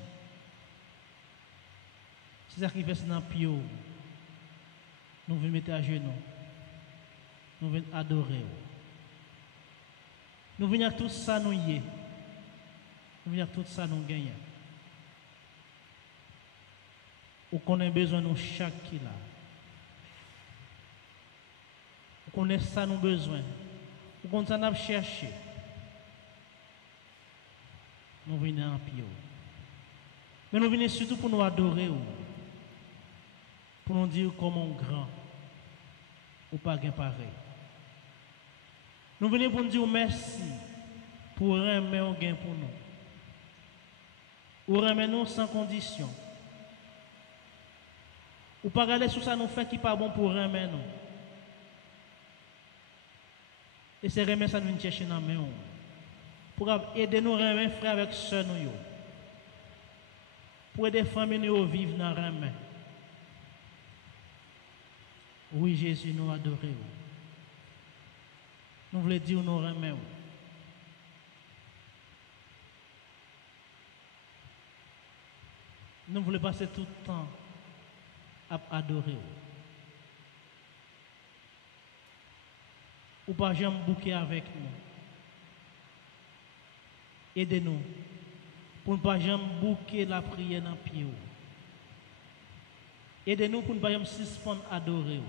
C'est ça qui fait dans le pied. Nous venons mettre à genoux. Nous venons adorer. Nous venons à tout ça nous y est. Nous venons à tout ça nous gagner. Ou qu'on a besoin de nous chaque qui là. Ou qu'on a ça nous besoin. Ou qu'on s'en a cherché. Nous venons en pied. Mais nous venons surtout pour nous adorer. Pour nous dire comment grand. Ou pas gain pareil. Nous venons pour nous dire merci. Pour un mais on gain pour nous. ou remet-nous sans condition. Ou pas regarder sur ça nous fait qui pas bon pour remettre nous. Et c'est remettre ça nous chercher dans main pour aider nous remettre frères avec sœurs nous. Pour aider les familles nous vivre dans remettre. Oui, Jésus nous adore. Nous voulons dire nous remettre. Nous voulons passer tout le temps à adorer. Ou pas jamais bouquer avec nous. Aidez-nous pour ne pas jamais bouquer la prière dans le pied. Aidez-nous pour ne pas jamais suspendre adorer.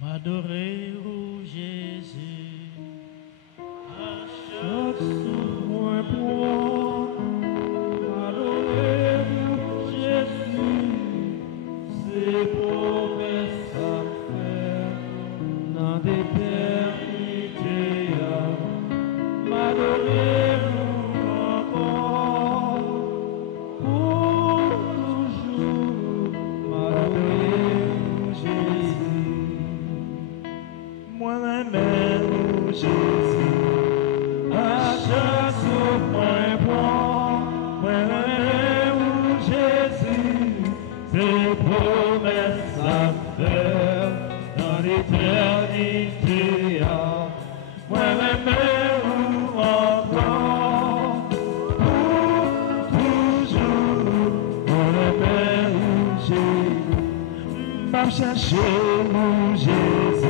M'adorer, oh Jésus, à chaque Point pour m'adorer, Jésus, c'est promesses à faire dans l'éternité. M'adorer encore pour toujours. M'adorer, Jésus. Moi-même, Jésus, à chaque point point, moi-même, Jésus, c'est promesses à faire dans l'éternité. Moi-même, encore pour toujours. Moi-même, Jésus, m'a cherché, Jésus.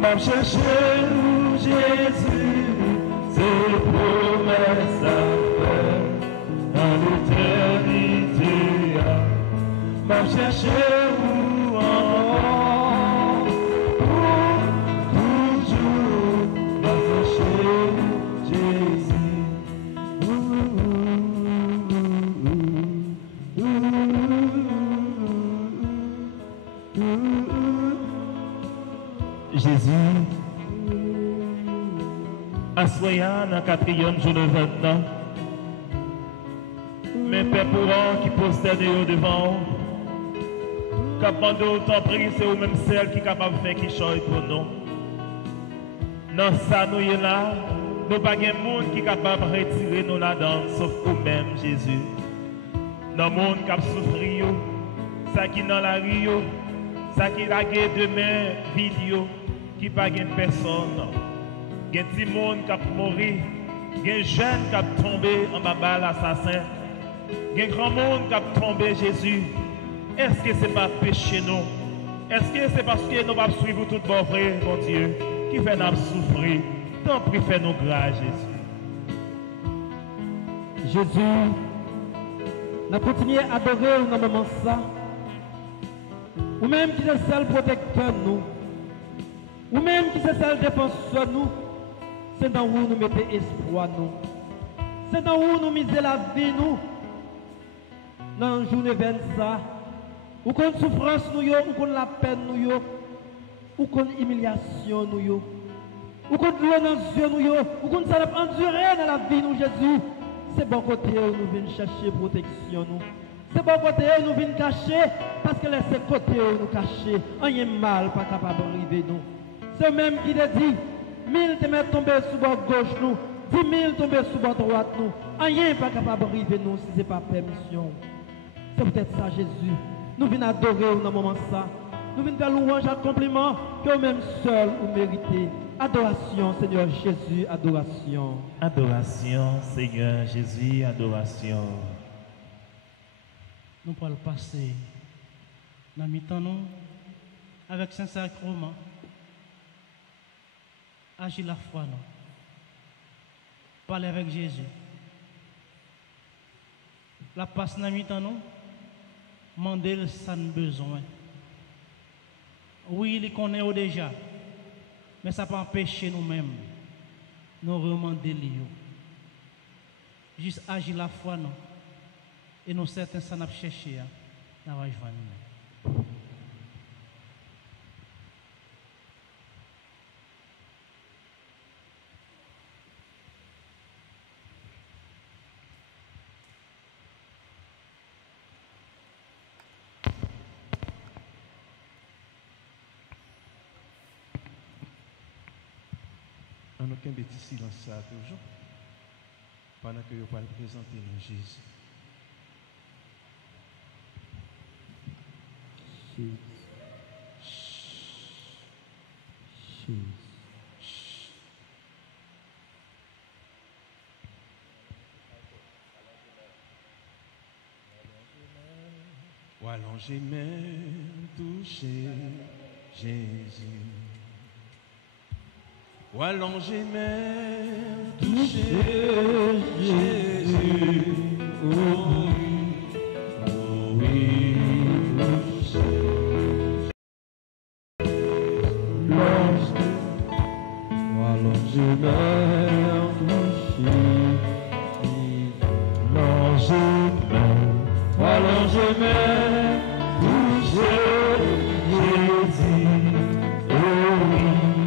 M'a cherché Jésus, c'est promesses à faire dans l'éternité. M'a cherché encore pour toujours. M'a cherché Jésus. Jésus, assoyant dans le 4e jour de 20 ans, mes pères pourrants qui posternent devant, qui demandent autant prix, c'est ou même celle qui est capable de faire qui choisit pour nous. Dans ça, nous sommes là, nous n'avons pas de monde qui est capable de retirer nous là-dedans, sauf vous-même, Jésus. Dans le monde qui a souffert, ça qui est dans la rue, ça qui est là demain, vidéo, qui pas de personne. Il y a des gens qui ont mouru, il y a des jeunes qui ont tombé en bas l'assassin, il y a un grand monde qui a tombé Jésus. Est-ce que ce n'est pas péché nous? Est-ce que c'est parce que nous ne suivons tout bon frère, mon Dieu, qui fait nous souffrir? Tant pis, fais-nous grâce, Jésus. Jésus, nous continuons à adorer dans le moment ça. Ou même qui est le seul protecteur nous. Ou même qui est le seul défenseur nous. C'est dans où nous mettons espoir nous. C'est dans où nous misons la vie nous. Dans le journée 25, ou qu'on souffrance nous, ou qu'on la peine nous, ou qu'on humiliation nous, ou qu'on l'eau dans les yeux nous, ou qu'on s'en endurer dans la vie nous, Jésus. C'est bon côté où nous venons chercher protection nous. C'est bon côté où nous venons cacher, parce que c'est côté où nous cacher. Rien mal pas capable d'arriver nous. C'est même qui te dit, 1000 te mettent tomber sous bord gauche nous, 10 000 tomber sous bord droite nous. Rien pas capable d'arriver nous si ce n'est pas permission. C'est peut-être ça, Jésus. Nous venons adorer dans le moment ça. Nous venons faire louange à compliment que vous-même seul vous méritez. Adoration, Seigneur Jésus, adoration. Adoration, Seigneur Jésus, adoration. Nous pouvons passer dans mi-temps nous avec Saint-Sacrement. Agir la foi, non. Parler avec Jésus. La passe dans mi-temps nous. Mandel sans besoin. Oui, il connaît déjà. Mais ça peut empêcher nous-mêmes. Nous demander lui. Juste agir la foi, non. Et nous certains ça n'a cherché. Nous va joindre. En aucun petit silence ça toujours. Pendant que vous allez présenter nous Jésus. Ou allonger main, toucher Jésus. Ou allonger main, toucher Jésus. Oh oui, toucher. Ou allonger main, toucher Jésus. Allonger main, toucher Jésus. Oh oui,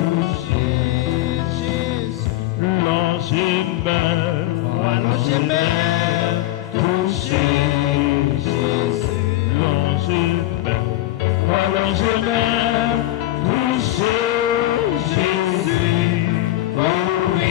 toucher Jésus. Allonger main, toucher Jésus. Allonger main, toucher Jésus. Oh oui.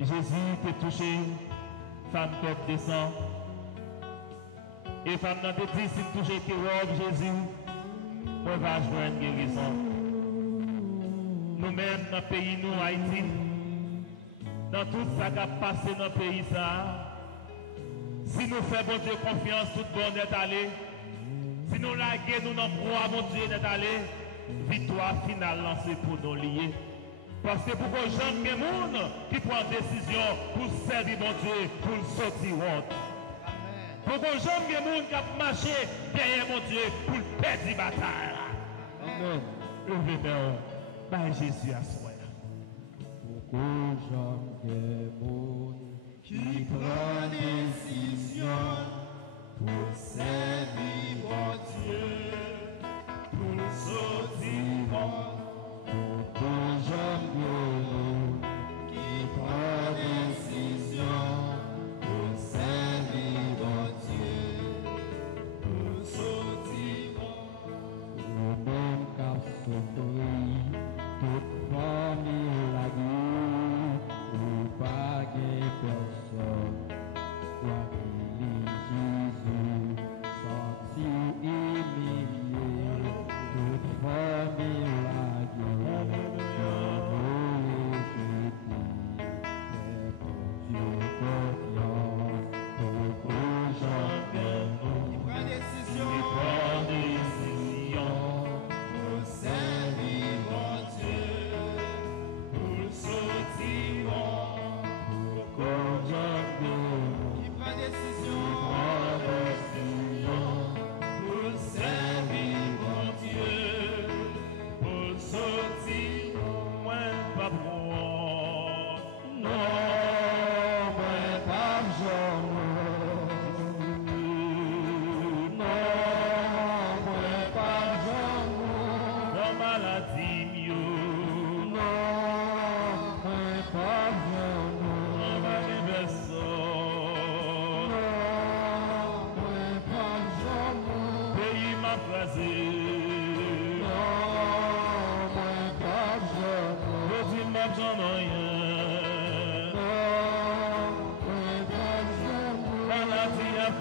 Jésus t'a touché, femme tête descend. Et femme n'a pas dit, si tu touches tes robes, Jésus, on va jouer une guérison. Nous-mêmes, dans le pays, nous, Haïti, dans tout ça qui a passé dans le pays, ça, si nous faisons, bon Dieu, confiance, tout bon est allé. Si nous laguons, nous n'en croyons, mon Dieu, est allé. Victoire finale lancée pour nous lier. Parce que pour que gens de monde qui prennent décision pour servir mon Dieu, pour sortir honte. Pour que gens de monde qui marché derrière mon Dieu, pour perdre la bataille. Amen. Levez-nous, par Jésus à soi. Pour que gens de monde qui prennent décision pour servir mon Dieu, pour sortir honte. Pour gens qui prennent décision pour servir mon Dieu, pour sortir nous-mêmes qu'à souffrir, toute famille la guerre.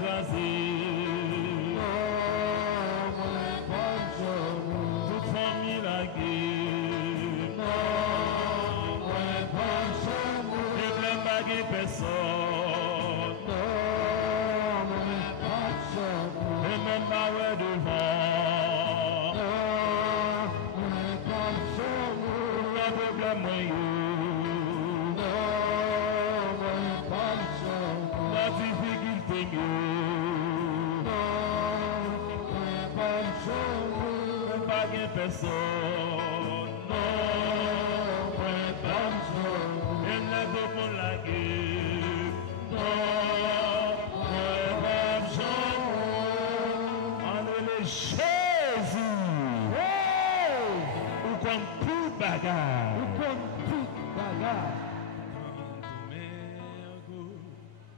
écrasé. Toute famille la guerre. Et plein baguette personne. Et même pas ouais devant. Le problème moi. La difficulté mieux. Pas de personne. Et la pour la guerre. Allez Jésus. Ou comme tout bagarre.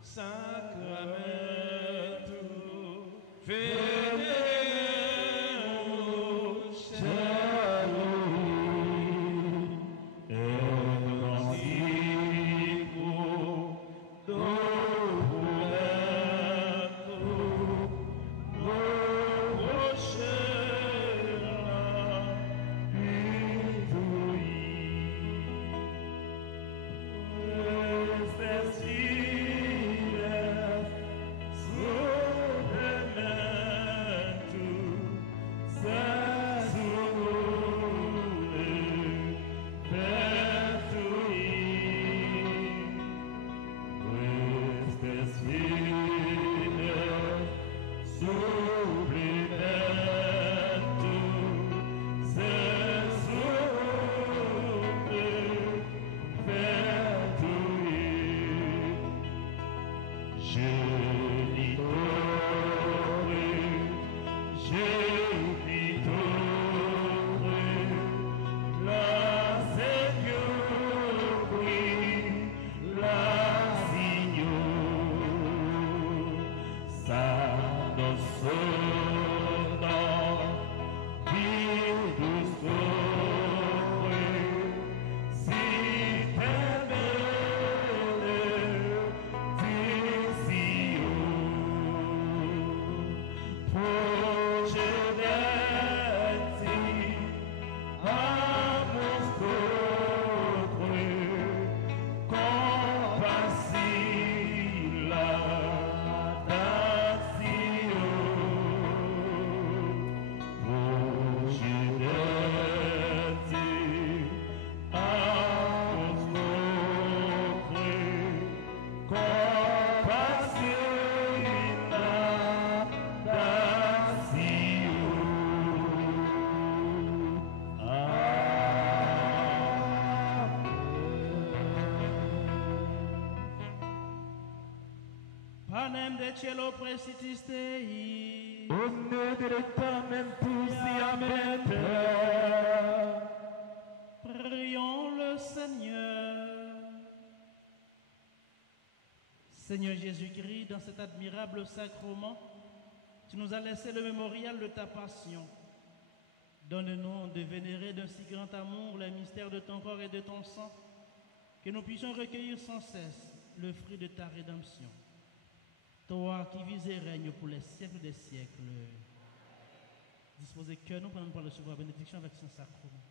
Sacramento, Panem de cielo presitis Dei. Omne directamen amen. Prions le Seigneur. Seigneur Jésus-Christ, dans cet admirable sacrement, tu nous as laissé le mémorial de ta passion. Donne-nous de vénérer d'un si grand amour les mystères de ton corps et de ton sang, que nous puissions recueillir sans cesse le fruit de ta rédemption. Toi qui vis et règnes pour les siècles des siècles, disposez que nous pour recevoir la bénédiction avec son sacrement.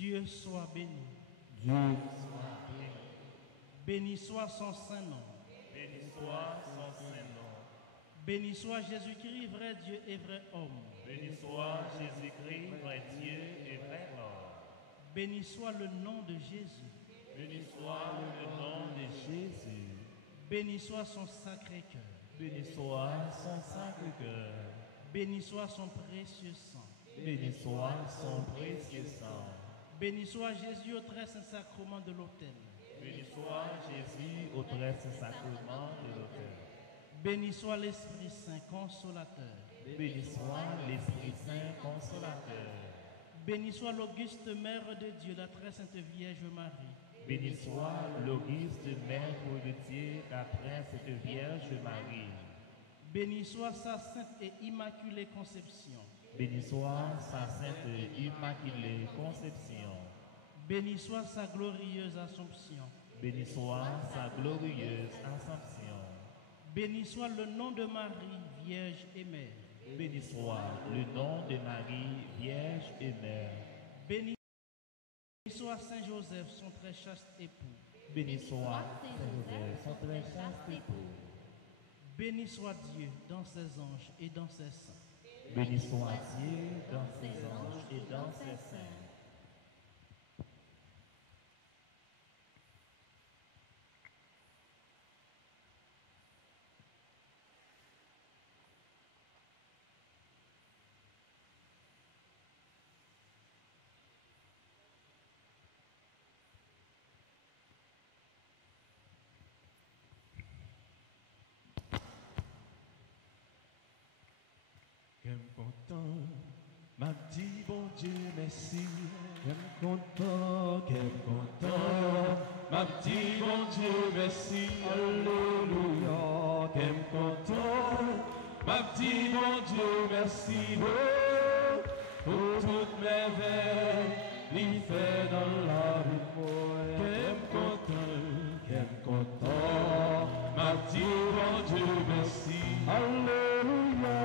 Dieu soit béni. Dieu soit béni. Béni soit son saint nom. Béni soit son saint nom. Béni soit Jésus-Christ, vrai Dieu et vrai homme. Béni soit Jésus-Christ, vrai Dieu et vrai homme. Béni soit le nom de Jésus. Béni soit le nom de Jésus. Béni soit son sacré cœur. Béni soit son sacré cœur. Béni soit son précieux sang. Béni soit son précieux sang. Béni soit Jésus au très saint sacrement de l'autel. Béni soit Jésus au très saint sacrement de l'autel. Béni soit l'Esprit Saint consolateur. Béni soit l'Esprit Saint consolateur. Béni soit l'auguste Mère de Dieu, la très sainte Vierge Marie. Béni soit l'auguste Mère de Dieu, la très sainte Vierge Marie. Béni soit sa sainte et immaculée conception. Béni soit sa sainte et immaculée conception. Béni soit sa glorieuse Assomption. Béni soit sa glorieuse Assomption. Béni soit le nom de Marie, Vierge et Mère. Béni soit le nom de Marie, Vierge et Mère. Béni soit Saint Joseph, son très chaste époux. Béni soit Saint Joseph, son très chaste époux. Béni soit Dieu dans ses anges et dans ses saints. Béni soit Dieu dans ses anges et dans ses saints. Qu'aime content, m'a dit bon Dieu merci. Qu'aime content, m'a dit bon Dieu merci. Alléluia. Qu'aime content, m'a dit bon Dieu merci. Oh, pour toutes mes veilles, l'y fait dans la vie. Qu'aime content, m'a dit bon Dieu merci. Alléluia.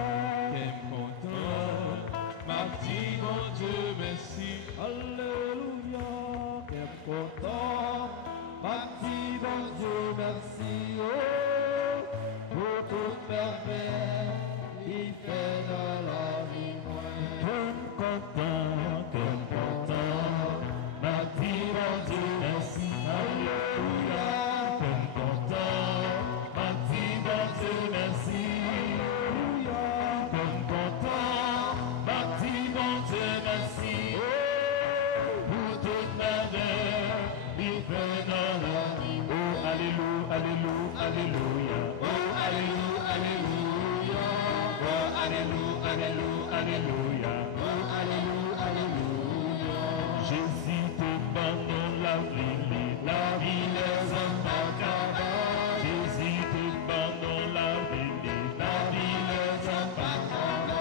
M'a dit mon Dieu merci, alléluia, qu'aime content, m'a dit mon Dieu merci, oh, pour toute merveille, il fait dans la vie moyenne. Qu'aime content, m'a dit mon Dieu merci, alléluia, qu'aime content, m'a dit mon Dieu merci, alléluia, qu'aime content. Alléluia, alléluia, oh alléluia, alléluia, oh alléluia, alléluia, alléluia, oh alléluia, alléluia. Jésus te donne la vie les hommes accablent. Jésus te donne la vie les hommes accablent.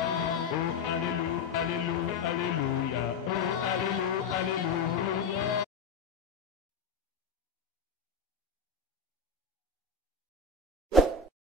Oh alléluia, alléluia, alléluia, oh alléluia, alléluia.